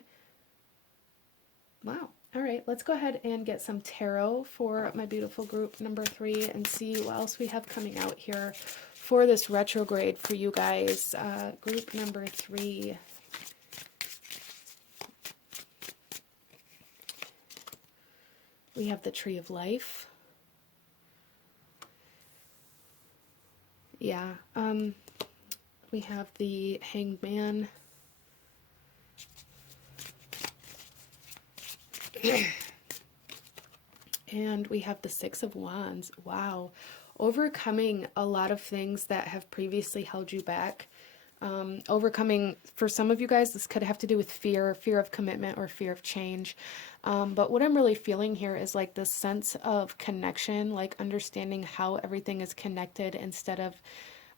Wow. All right, let's go ahead and get some tarot for my beautiful group number 3 and see what else we have coming out here for this retrograde for you guys. Group number 3. We have the Tree of Life. Yeah. We have the Hanged Man. And we have the Six of Wands. Wow. Overcoming a lot of things that have previously held you back. Overcoming, for some of you guys, this could have to do with fear of commitment or fear of change. But what I'm really feeling here is like this sense of connection, like understanding how everything is connected instead of,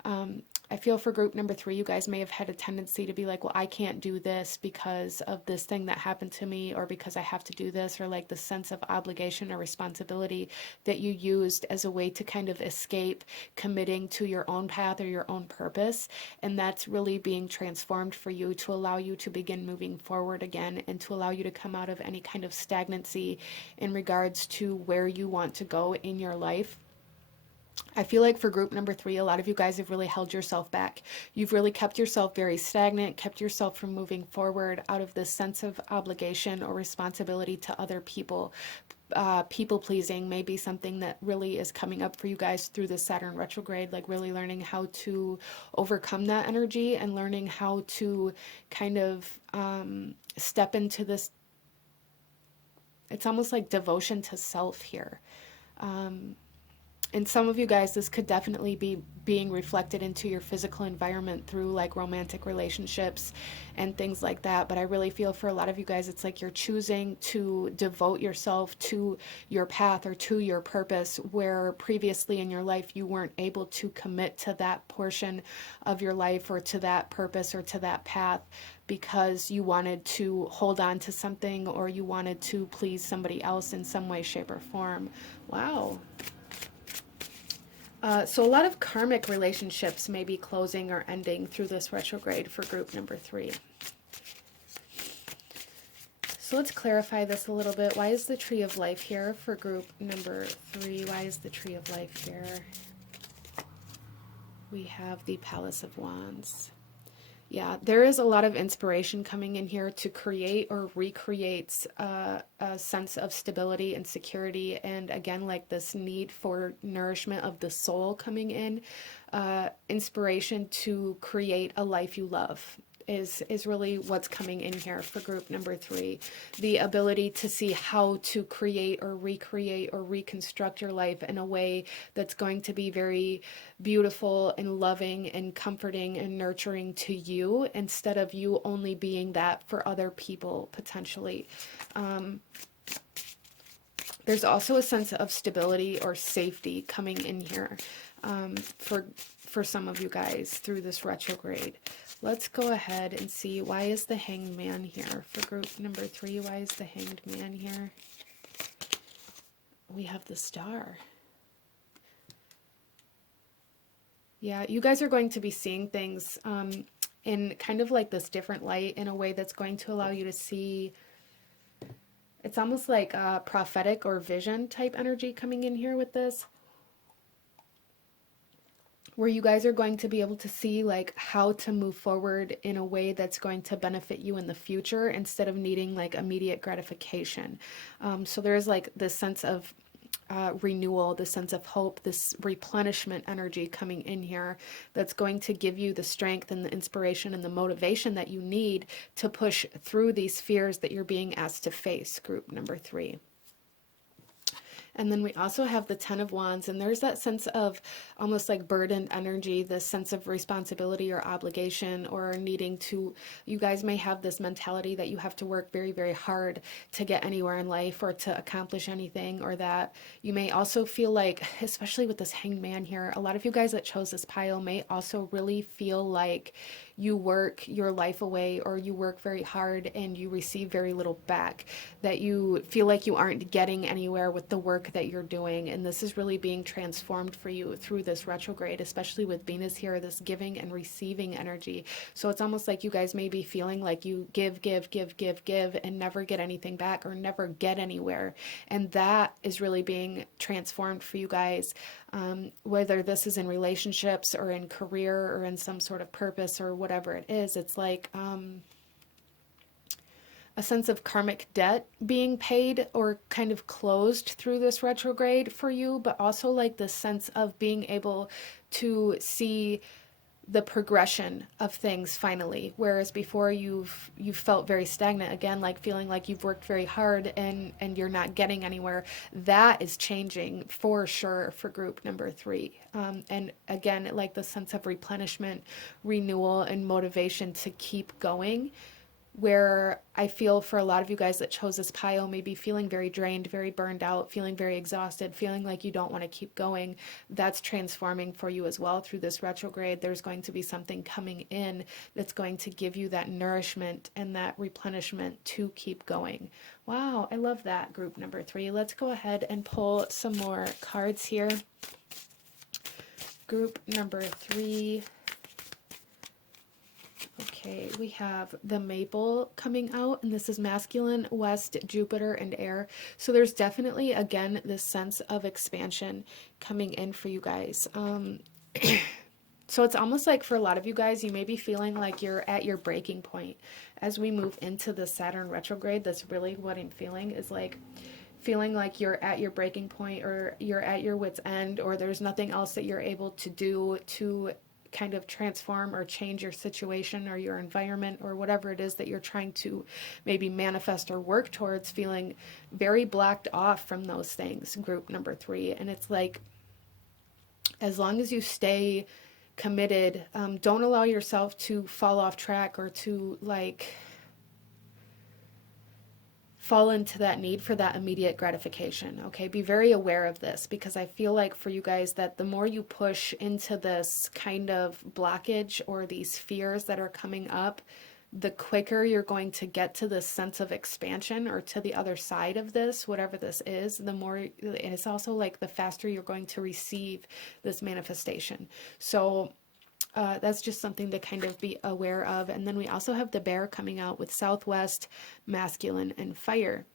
I feel for group number 3, you guys may have had a tendency to be like, well, I can't do this because of this thing that happened to me, or because I have to do this, or like the sense of obligation or responsibility that you used as a way to kind of escape committing to your own path or your own purpose. And that's really being transformed for you to allow you to begin moving forward again, and to allow you to come out of any kind of stagnancy in regards to where you want to go in your life. I feel like for group number 3, a lot of you guys have really held yourself back. You've really kept yourself very stagnant, kept yourself from moving forward out of this sense of obligation or responsibility to other people. People pleasing may be something that really is coming up for you guys through the Saturn retrograde, like really learning how to overcome that energy and learning how to kind of step into this. It's almost like devotion to self here. And some of you guys, this could definitely be being reflected into your physical environment through like romantic relationships and things like that. But I really feel for a lot of you guys, it's like you're choosing to devote yourself to your path or to your purpose, where previously in your life you weren't able to commit to that portion of your life or to that purpose or to that path because you wanted to hold on to something or you wanted to please somebody else in some way, shape, or form. Wow. So a lot of karmic relationships may be closing or ending through this retrograde for group number 3. So let's clarify this a little bit. Why is the Tree of Life here for group number 3? Why is the Tree of Life here? We have the Palace of Wands. Yeah, there is a lot of inspiration coming in here to create or recreate a sense of stability and security. And again, like this need for nourishment of the soul coming in. Inspiration to create a life you love is really what's coming in here for group number 3. The ability to see how to create or recreate or reconstruct your life in a way that's going to be very beautiful and loving and comforting and nurturing to you, instead of you only being that for other people potentially. There's also a sense of stability or safety coming in here for some of you guys through this retrograde. Let's go ahead and see, why is the Hanged Man here for group number 3? Why is the Hanged Man here? We have the Star. Yeah, you guys are going to be seeing things in kind of like this different light, in a way that's going to allow you to see. It's almost like a prophetic or vision type energy coming in here with this, where you guys are going to be able to see like how to move forward in a way that's going to benefit you in the future, instead of needing like immediate gratification. So there's like this sense of renewal, this sense of hope, this replenishment energy coming in here that's going to give you the strength and the inspiration and the motivation that you need to push through these fears that you're being asked to face, group number 3. And then we also have the Ten of Wands, and there's that sense of almost like burdened energy, this sense of responsibility or obligation, or needing to, you guys may have this mentality that you have to work very, very hard to get anywhere in life or to accomplish anything, or that you may also feel like, especially with this Hanged Man here, a lot of you guys that chose this pile may also really feel like you work your life away, or you work very hard and you receive very little back, that you feel like you aren't getting anywhere with the work that you're doing. And this is really being transformed for you through this retrograde, especially with Venus here, this giving and receiving energy. So it's almost like you guys may be feeling like you give and never get anything back, or never get anywhere. And that is really being transformed for you guys, whether this is in relationships or in career or in some sort of purpose or whatever it is. It's like a sense of karmic debt being paid or kind of closed through this retrograde for you, but also like this sense of being able to see the progression of things finally, whereas before you've felt very stagnant, again, like feeling like you've worked very hard and you're not getting anywhere. That is changing for sure for group number 3. And again, like the sense of replenishment, renewal, and motivation to keep going, where I feel for a lot of you guys that chose this pile may be feeling very drained, very burned out, feeling very exhausted, feeling like you don't want to keep going. That's transforming for you as well through this retrograde. There's going to be something coming in that's going to give you that nourishment and that replenishment to keep going. Wow, I love that, group number 3. Let's go ahead and pull some more cards here. Group number 3. Okay. Okay, we have the maple coming out, and this is masculine, west, Jupiter, and air. So there's definitely, again, this sense of expansion coming in for you guys. So it's almost like for a lot of you guys, you may be feeling like you're at your breaking point. As we move into the Saturn retrograde, that's really what I'm feeling, is like feeling like you're at your breaking point, or you're at your wit's end, or there's nothing else that you're able to do to kind of transform or change your situation or your environment or whatever it is that you're trying to maybe manifest or work towards, feeling very blocked off from those things, group number 3. And it's like, as long as you stay committed, don't allow yourself to fall off track or to like fall into that need for that immediate gratification. Okay, be very aware of this, because I feel like for you guys that the more you push into this kind of blockage or these fears that are coming up, the quicker you're going to get to this sense of expansion, or to the other side of this, whatever this is, the more, and it's also like the faster you're going to receive this manifestation. So that's just something to kind of be aware of. And then we also have the bear coming out with southwest, masculine, and fire.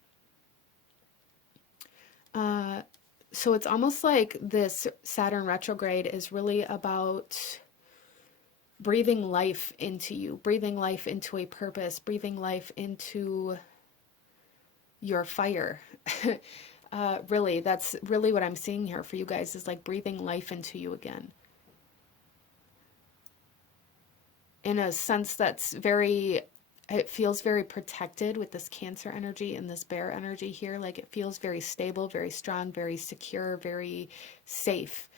So it's almost like this Saturn retrograde is really about breathing life into you, breathing life into a purpose, breathing life into your fire. Really, that's really what I'm seeing here for you guys, is like breathing life into you again. In a sense that's very, it feels very protected with this Cancer energy and this bear energy here. Like it feels very stable, very strong, very secure, very safe.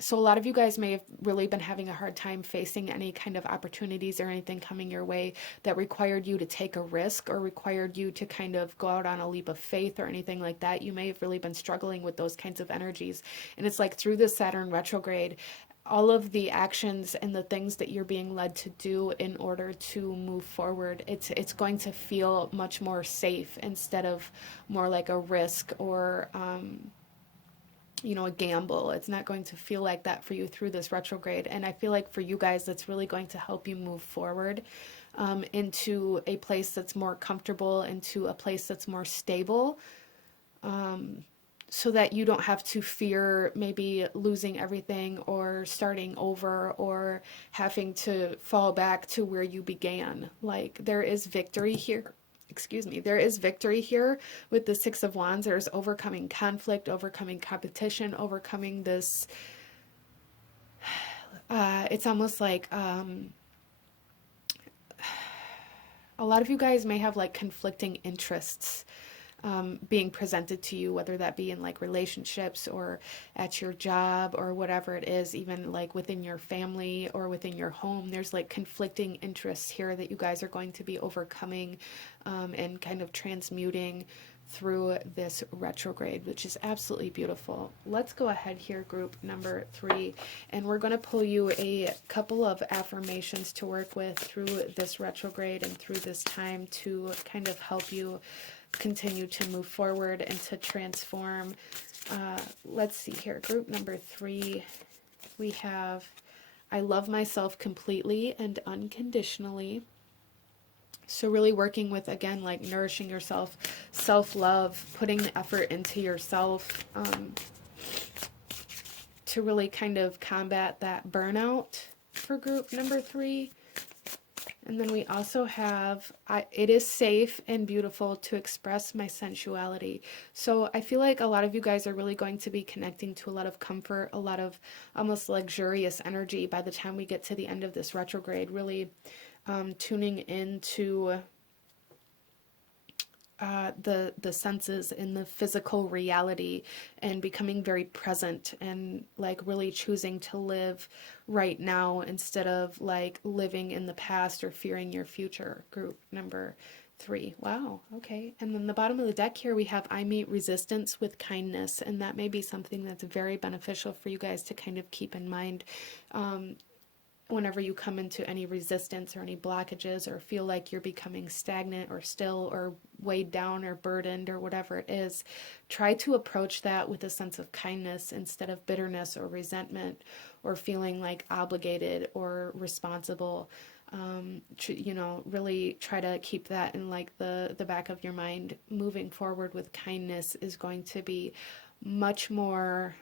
So a lot of you guys may have really been having a hard time facing any kind of opportunities or anything coming your way that required you to take a risk or required you to kind of go out on a leap of faith or anything like that. You may have really been struggling with those kinds of energies. And it's like through the Saturn retrograde, all of the actions and the things that you're being led to do in order to move forward, it's going to feel much more safe instead of more like a risk or a gamble. It's not going to feel like that for you through this retrograde. And I feel like for you guys, that's really going to help you move forward into a place that's more comfortable, into a place that's more stable, so that you don't have to fear maybe losing everything or starting over or having to fall back to where you began. Like there is victory here. There is victory here with the Six of Wands. There's overcoming conflict, overcoming competition, overcoming this. It's almost like a lot of you guys may have like conflicting interests being presented to you, whether that be in like relationships or at your job or whatever it is, even like within your family or within your home. There's like conflicting interests here that you guys are going to be overcoming and kind of transmuting through this retrograde, which is absolutely beautiful. Let's go ahead here, group number 3, and we're going to pull you a couple of affirmations to work with through this retrograde and through this time to kind of help you continue to move forward and to transform. Let's see here. Group number 3, we have, I love myself completely and unconditionally. So really working with, again, like nourishing yourself, self-love, putting the effort into yourself to really kind of combat that burnout for group number 3. And then we also have, it is safe and beautiful to express my sensuality. So I feel like a lot of you guys are really going to be connecting to a lot of comfort, a lot of almost luxurious energy by the time we get to the end of this retrograde, really tuning into the senses in the physical reality and becoming very present and like really choosing to live right now instead of like living in the past or fearing your future. Group number 3. Wow. Okay. And then the bottom of the deck here, we have I meet resistance with kindness. And that may be something that's very beneficial for you guys to kind of keep in mind. whenever you come into any resistance or any blockages or feel like you're becoming stagnant or still or weighed down or burdened or whatever it is, try to approach that with a sense of kindness instead of bitterness or resentment or feeling like obligated or responsible. You know, really try to keep that in like the back of your mind. Moving forward with kindness is going to be much more,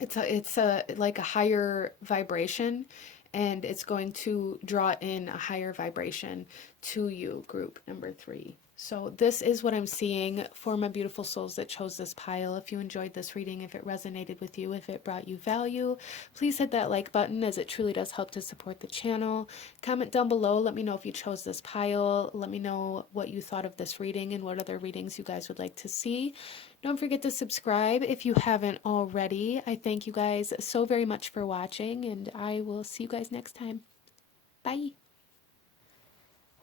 it's a like a higher vibration, and it's going to draw in a higher vibration to you, group number 3. So this is what I'm seeing for my beautiful souls that chose this pile. If you enjoyed this reading, if it resonated with you, if it brought you value, please hit that like button, as it truly does help to support the channel. Comment down below. Let me know if you chose this pile. Let me know what you thought of this reading and what other readings you guys would like to see. Don't forget to subscribe if you haven't already. I thank you guys so very much for watching, and I will see you guys next time. Bye.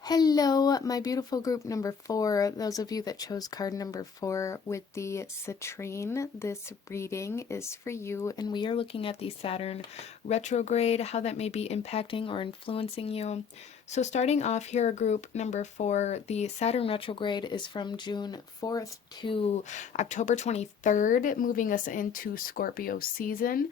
Hello, my beautiful group number 4. Those of you that chose card number 4 with the citrine, this reading is for you, and we are looking at the Saturn retrograde, how that may be impacting or influencing you. So starting off here, group number 4, the Saturn retrograde is from June 4th to October 23rd, moving us into Scorpio season.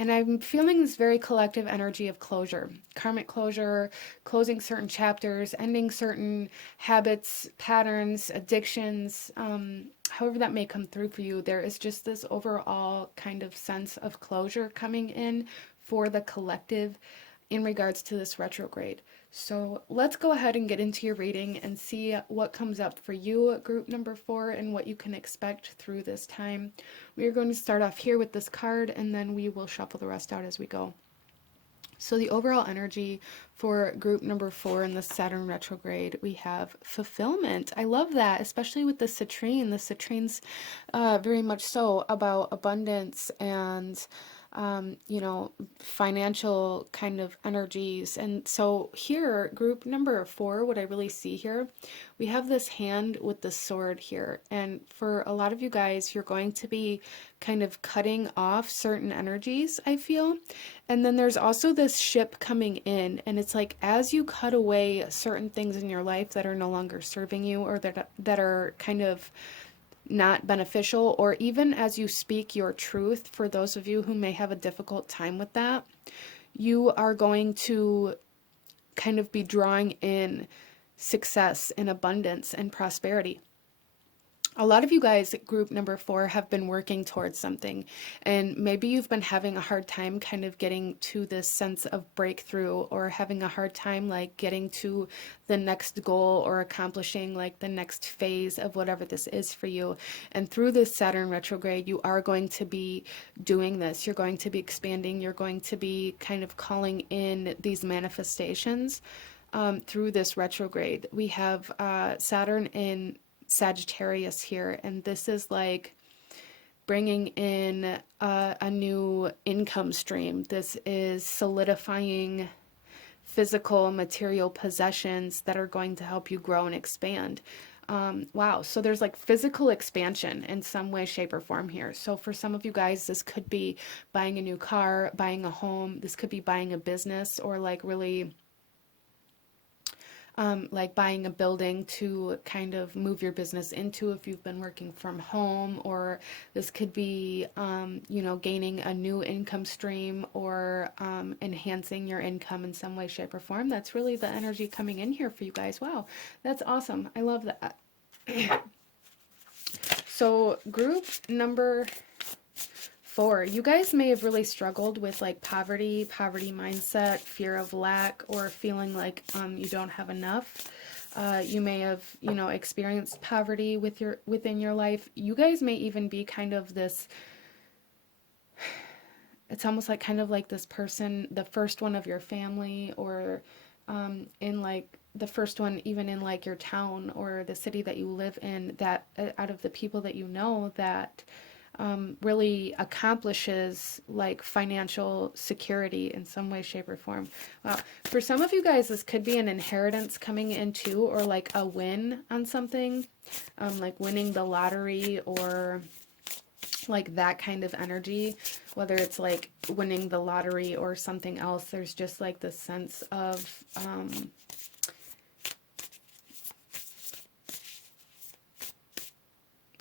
And I'm feeling this very collective energy of closure, karmic closure, closing certain chapters, ending certain habits, patterns, addictions, however that may come through for you. There is just this overall kind of sense of closure coming in for the collective in regards to this retrograde. So let's go ahead and get into your reading and see what comes up for you, group number 4, and what you can expect through this time. We are going to start off here with this card, and then we will shuffle the rest out as we go. So the overall energy for group number 4 in the Saturn retrograde, we have fulfillment. I love that, especially with the citrine. The citrine's very much so about abundance and you know, financial kind of energies. And so here, group number 4, what I really see here, we have this hand with the sword here. And for a lot of you guys, you're going to be kind of cutting off certain energies, I feel. And then there's also this ship coming in, and it's like as you cut away certain things in your life that are no longer serving you, or that are kind of not beneficial, or even as you speak your truth, for those of you who may have a difficult time with that, you are going to kind of be drawing in success and abundance and prosperity. A lot of you guys, group number 4, have been working towards something, and maybe you've been having a hard time kind of getting to this sense of breakthrough, or having a hard time like getting to the next goal or accomplishing like the next phase of whatever this is for you. And through this Saturn retrograde, you are going to be doing this. You're going to be expanding. You're going to be kind of calling in these manifestations through this retrograde. We have Saturn in Sagittarius here, and this is like bringing in a new income stream. This is solidifying physical material possessions that are going to help you grow and expand. Wow, so there's like physical expansion in some way, shape, or form here. So for some of you guys, this could be buying a new car, buying a home. This could be buying a business, or like really like buying a building to kind of move your business into if you've been working from home. Or this could be, you know, gaining a new income stream, or enhancing your income in some way, shape, or form. That's really the energy coming in here for you guys. Wow, that's awesome. I love that. So group number 4, you guys may have really struggled with like poverty mindset, fear of lack, or feeling like you don't have enough. You may have, you know, experienced poverty within your life. You guys may even be kind of this, it's almost like kind of like this person, the first one of your family, or in like the first one even in like your town or the city that you live in, that out of the people that you know, that really accomplishes like financial security in some way, shape, or form. Wow. For some of you guys, this could be an inheritance coming in too, or like a win on something, like winning the lottery, or like that kind of energy, whether it's like winning the lottery or something else. There's just like this sense of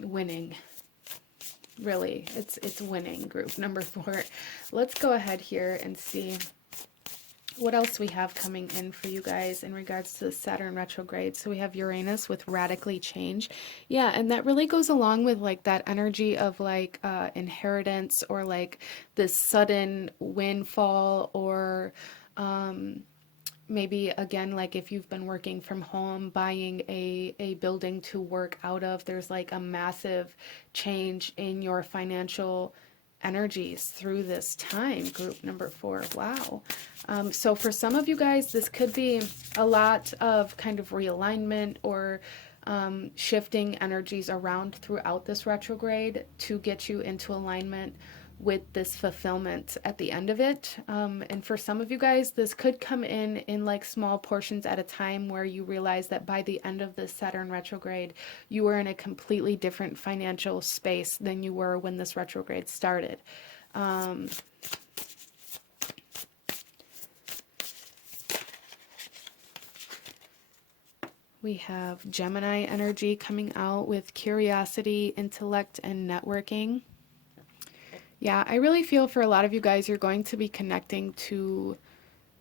winning. Really, it's winning, group number 4. Let's go ahead here and see what else we have coming in for you guys in regards to the Saturn retrograde. So we have Uranus with radically change. Yeah, and that really goes along with like that energy of like inheritance, or like this sudden windfall, or maybe again, like if you've been working from home, buying a building to work out of, there's like a massive change in your financial energies through this time, group number 4. Wow. So for some of you guys, this could be a lot of kind of realignment, or shifting energies around throughout this retrograde to get you into alignment with this fulfillment at the end of it. And for some of you guys, this could come in like small portions at a time, where you realize that by the end of this Saturn retrograde, you are in a completely different financial space than you were when this retrograde started. We have Gemini energy coming out with curiosity, intellect, and networking. Yeah, I really feel for a lot of you guys, you're going to be connecting to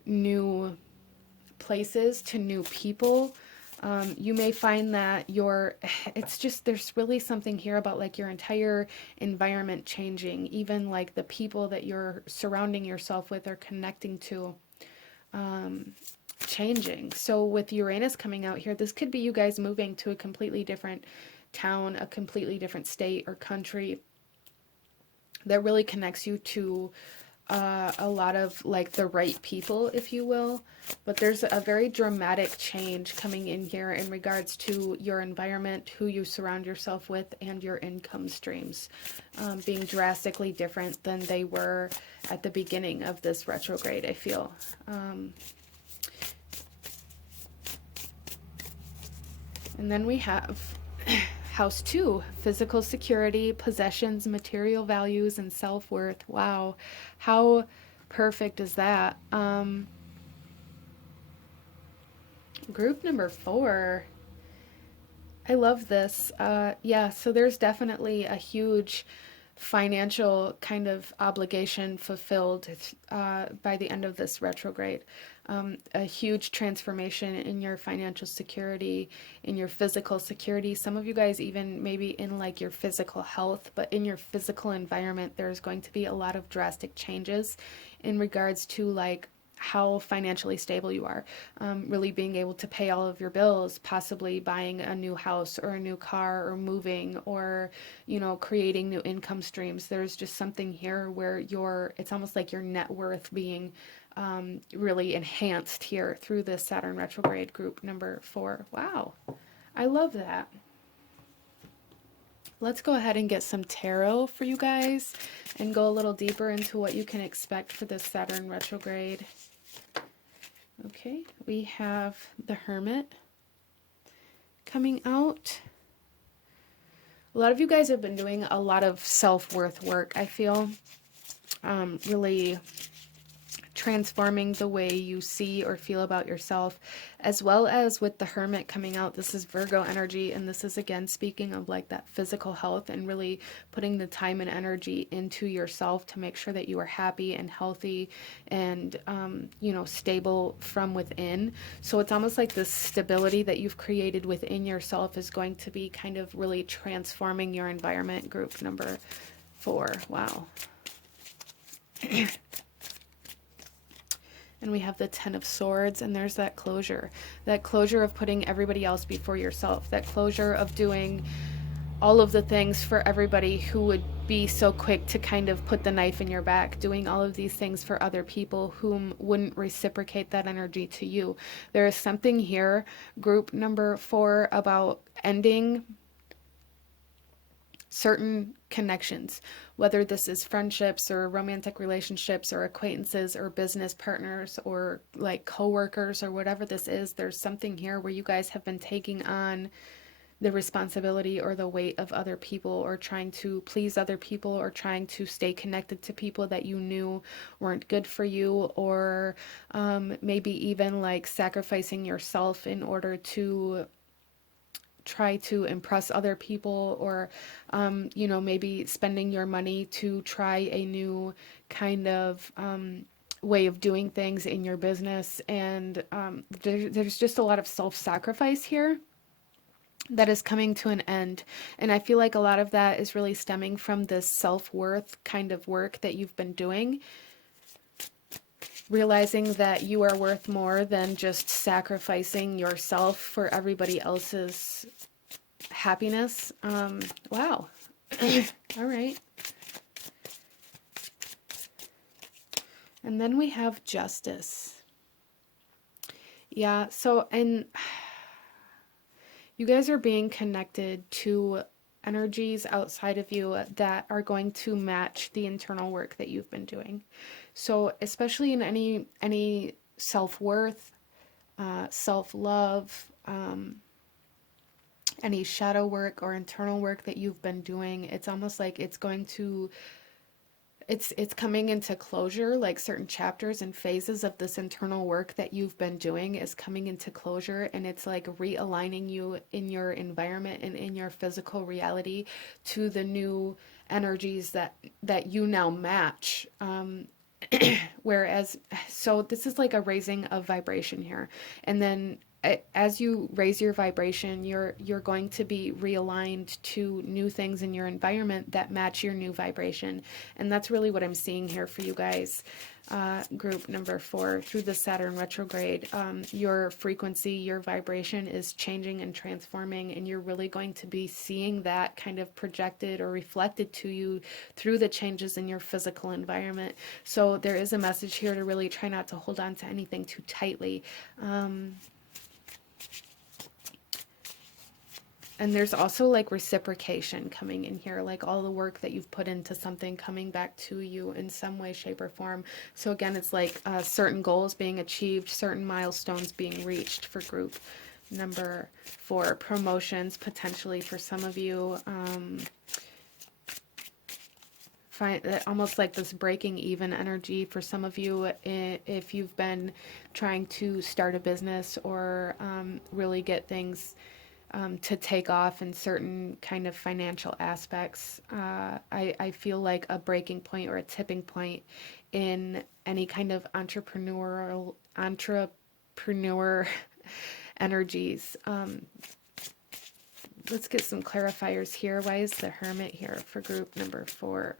new places, to new people. You may find that it's just, there's really something here about like your entire environment changing, even like the people that you're surrounding yourself with or connecting to changing. So with Uranus coming out here, this could be you guys moving to a completely different town, a completely different state or country, that really connects you to a lot of like the right people, if you will. But there's a very dramatic change coming in here in regards to your environment, who you surround yourself with, and your income streams being drastically different than they were at the beginning of this retrograde, I feel. And then we have House 2, physical security, possessions, material values, and self-worth. Wow, how perfect is that? Group number 4. I love this. Yeah, so there's definitely a huge financial kind of obligation fulfilled by the end of this retrograde. A huge transformation in your financial security, in your physical security. Some of you guys even maybe in like your physical health, but in your physical environment, there's going to be a lot of drastic changes in regards to like how financially stable you are, really being able to pay all of your bills, possibly buying a new house or a new car, or moving, or, you know, creating new income streams. There's just something here where it's almost like your net worth being really enhanced here through this Saturn retrograde, group number 4. Wow, I love that. Let's go ahead and get some tarot for you guys and go a little deeper into what you can expect for this Saturn retrograde. Okay, we have the Hermit coming out. A lot of you guys have been doing a lot of self-worth work, I feel. Really transforming the way you see or feel about yourself, as well as with the Hermit coming out. This is Virgo energy, and this is again speaking of like that physical health and really putting the time and energy into yourself to make sure that you are happy and healthy and you know, stable from within. So it's almost like this stability that you've created within yourself is going to be kind of really transforming your environment, group number 4. Wow. And we have the Ten of Swords, and there's that closure of putting everybody else before yourself, that closure of doing all of the things for everybody who would be so quick to kind of put the knife in your back, doing all of these things for other people whom wouldn't reciprocate that energy to you. There is something here, group number 4, about ending certain connections, whether this is friendships or romantic relationships or acquaintances or business partners or like coworkers or whatever this is. There's something here where you guys have been taking on the responsibility or the weight of other people, or trying to please other people, or trying to stay connected to people that you knew weren't good for you, or maybe even like sacrificing yourself in order to try to impress other people, or you know, maybe spending your money to try a new kind of way of doing things in your business. And there's just a lot of self-sacrifice here that is coming to an end. And I feel like a lot of that is really stemming from this self-worth kind of work that you've been doing, realizing that you are worth more than just sacrificing yourself for everybody else's happiness. Wow. All right. And then we have justice. Yeah, so, and you guys are being connected to energies outside of you that are going to match the internal work that you've been doing. So especially in any self-worth, self-love, any shadow work or internal work that you've been doing, it's almost like it's going to, it's coming into closure. Like certain chapters and phases of this internal work that you've been doing is coming into closure, and it's like realigning you in your environment and in your physical reality to the new energies that you now match. Whereas, so this is like a raising of vibration here, and then as you raise your vibration, you're going to be realigned to new things in your environment that match your new vibration. And that's really what I'm seeing here for you guys. Group number 4, through the Saturn retrograde, your frequency, your vibration is changing and transforming, and you're really going to be seeing that kind of projected or reflected to you through the changes in your physical environment. So there is a message here to really try not to hold on to anything too tightly. And there's also like reciprocation coming in here, like all the work that you've put into something coming back to you in some way, shape, or form. So again, it's like certain goals being achieved, certain milestones being reached for group number 4. Promotions potentially for some of you. Find almost like this breaking even energy for some of you if you've been trying to start a business or really get things to take off in certain kind of financial aspects. I feel like a breaking point or a tipping point in any kind of entrepreneur energies. Let's get some clarifiers here. Why is the Hermit here for group number 4?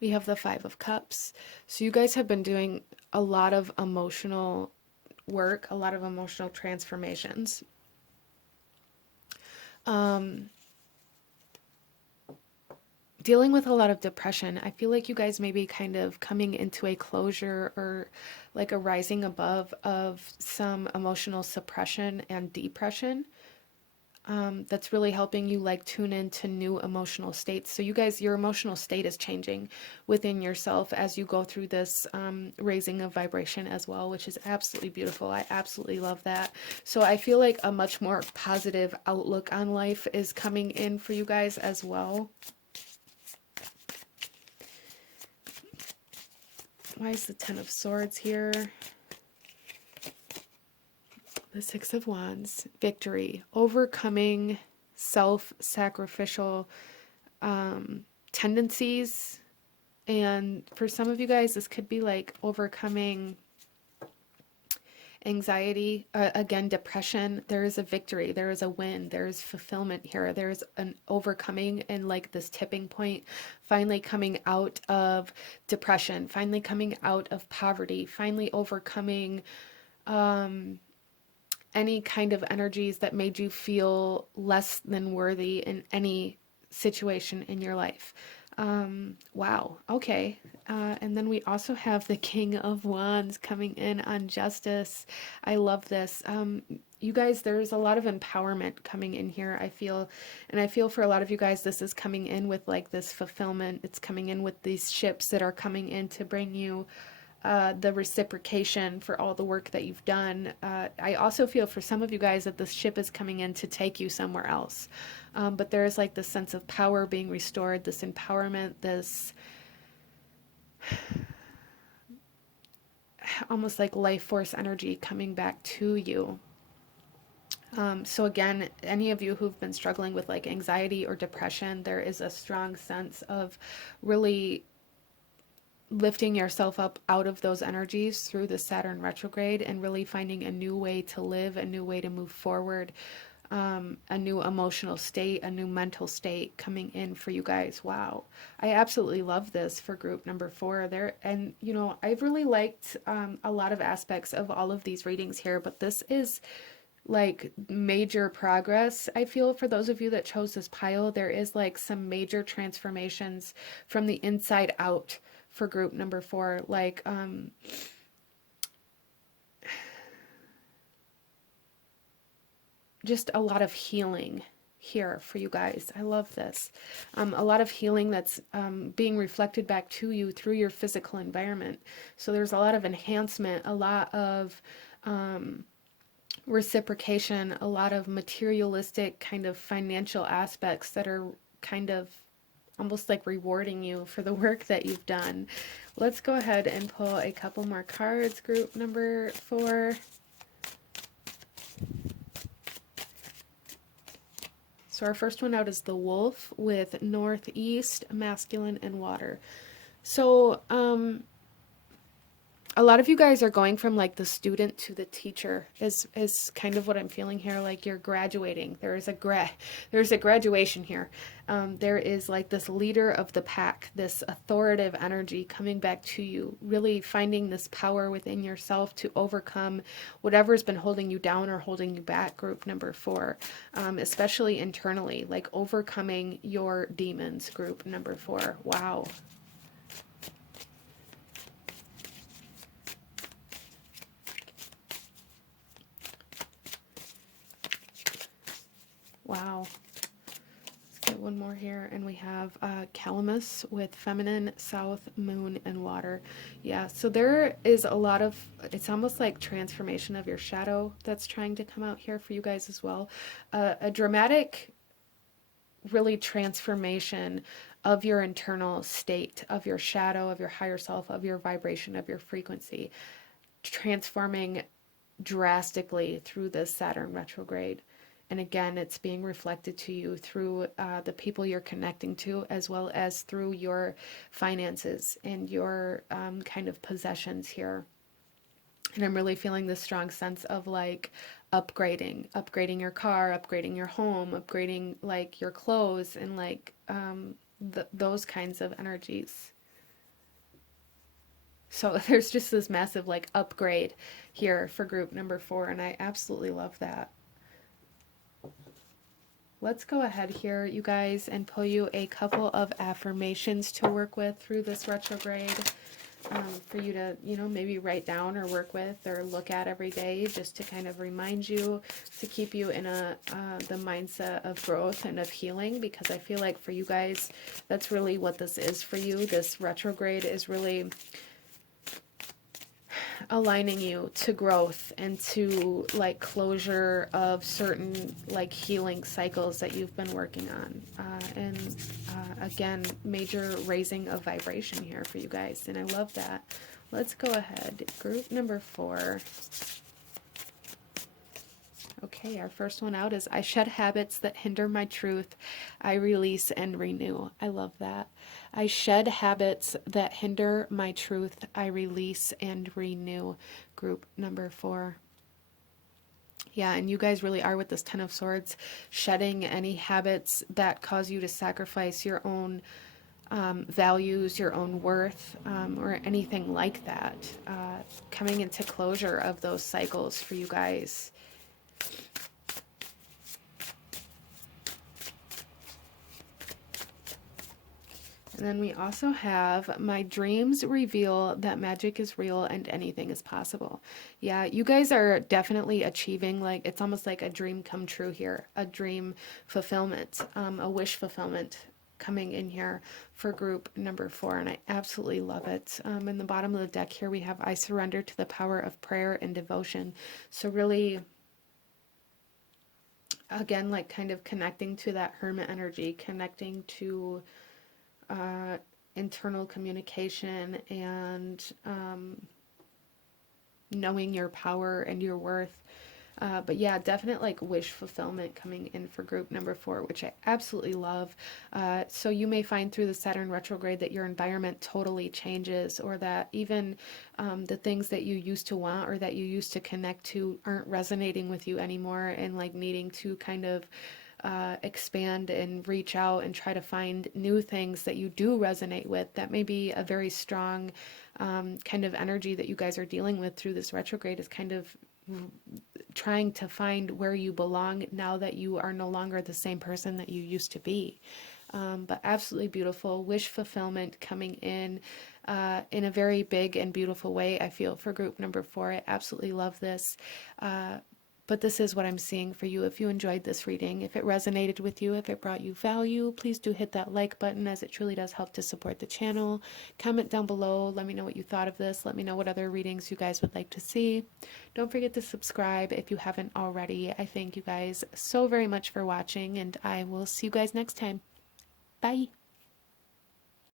We have the 5 of Cups. So you guys have been doing a lot of emotional work, a lot of emotional transformations. Dealing with a lot of depression. I feel like you guys may be kind of coming into a closure or like a rising above of some emotional suppression and depression. That's really helping you like tune into new emotional states. So you guys, your emotional state is changing within yourself as you go through this raising of vibration as well, which is absolutely beautiful. I absolutely love that. So I feel like a much more positive outlook on life is coming in for you guys as well. Why is the 10 of Swords here? The 6 of Wands, victory, overcoming self-sacrificial tendencies. And for some of you guys, this could be like overcoming anxiety, again, depression. There is a victory, there is a win, there is fulfillment here. There's an overcoming and like this tipping point, finally coming out of depression, finally coming out of poverty, finally overcoming any kind of energies that made you feel less than worthy in any situation in your life. Wow. Okay. And then we also have the King of Wands coming in on justice. I love this. You guys, there's a lot of empowerment coming in here, I feel. And I feel for a lot of you guys, this is coming in with like this fulfillment. It's coming in with these ships that are coming in to bring you the reciprocation for all the work that you've done. I also feel for some of you guys that this ship is coming in to take you somewhere else. But there is like this sense of power being restored, this empowerment, this almost like life force energy coming back to you. So again, any of you who've been struggling with like anxiety or depression, there is a strong sense of really lifting yourself up out of those energies through the Saturn retrograde and really finding a new way to live, a new way to move forward, a new emotional state, a new mental state coming in for you guys. Wow. I absolutely love this for group number 4 there. And, you know, I've really liked a lot of aspects of all of these readings here, but this is like major progress. I feel for those of you that chose this pile, there is like some major transformations from the inside out for group number 4, like just a lot of healing here for you guys. I love this. A lot of healing that's being reflected back to you through your physical environment. So there's a lot of enhancement, a lot of reciprocation, a lot of materialistic kind of financial aspects that are kind of almost like rewarding you for the work that you've done. Let's go ahead and pull a couple more cards, group number 4. So our first one out is the Wolf with Northeast, Masculine, and Water. So a lot of you guys are going from like the student to the teacher is kind of what I'm feeling here. Like you're graduating. There's a graduation here. There is like this leader of the pack, this authoritative energy coming back to you, really finding this power within yourself to overcome whatever's been holding you down or holding you back, group number 4, especially internally, like overcoming your demons, group number 4. Wow. Wow. Let's get one more here. And we have Calamus with Feminine, South, Moon, and Water. Yeah, so there is a lot of, it's almost like transformation of your shadow that's trying to come out here for you guys as well. A dramatic, really transformation of your internal state, of your shadow, of your higher self, of your vibration, of your frequency, transforming drastically through this Saturn retrograde. And again, it's being reflected to you through the people you're connecting to, as well as through your finances and your kind of possessions here. And I'm really feeling this strong sense of like upgrading your car, upgrading your home, upgrading like your clothes, and like those kinds of energies. So there's just this massive like upgrade here for group number 4, and I absolutely love that. Let's go ahead here, you guys, and pull you a couple of affirmations to work with through this retrograde, for you to, you know, maybe write down or work with or look at every day, just to kind of remind you, to keep you in the mindset of growth and of healing, because I feel like for you guys, that's really what this is for you. This retrograde is really aligning you to growth and to like closure of certain like healing cycles that you've been working on, and again, major raising of vibration here for you guys, and I love that. Let's go ahead, group number 4. Okay, our first one out is I shed habits that hinder my truth. I release and renew. I love that. I shed habits that hinder my truth. I release and renew. Group number 4. Yeah, and you guys really are with this 10 of Swords, shedding any habits that cause you to sacrifice your own values, your own worth, or anything like that. Coming into closure of those cycles for you guys. And then we also have my dreams reveal that magic is real and anything is possible. Yeah, you guys are definitely achieving, like, it's almost like a dream come true here, a dream fulfillment, a wish fulfillment coming in here for group number 4, and I absolutely love it. In the bottom of the deck here, we have I surrender to the power of prayer and devotion. So really, again, like kind of connecting to that hermit energy, connecting to internal communication and knowing your power and your worth. But yeah, definite like wish fulfillment coming in for group number 4, which I absolutely love. So you may find through the Saturn retrograde that your environment totally changes, or that even the things that you used to want or that you used to connect to aren't resonating with you anymore, and like needing to kind of expand and reach out and try to find new things that you do resonate with. That may be a very strong kind of energy that you guys are dealing with through this retrograde, is kind of trying to find where you belong now that you are no longer the same person that you used to be. But absolutely beautiful wish fulfillment coming in a very big and beautiful way, I feel, for group number 4. I absolutely love this. But this is what I'm seeing for you. If you enjoyed this reading, if it resonated with you, if it brought you value, please do hit that like button, as it truly does help to support the channel. Comment down below. Let me know what you thought of this. Let me know what other readings you guys would like to see. Don't forget to subscribe if you haven't already. I thank you guys so very much for watching, and I will see you guys next time. Bye.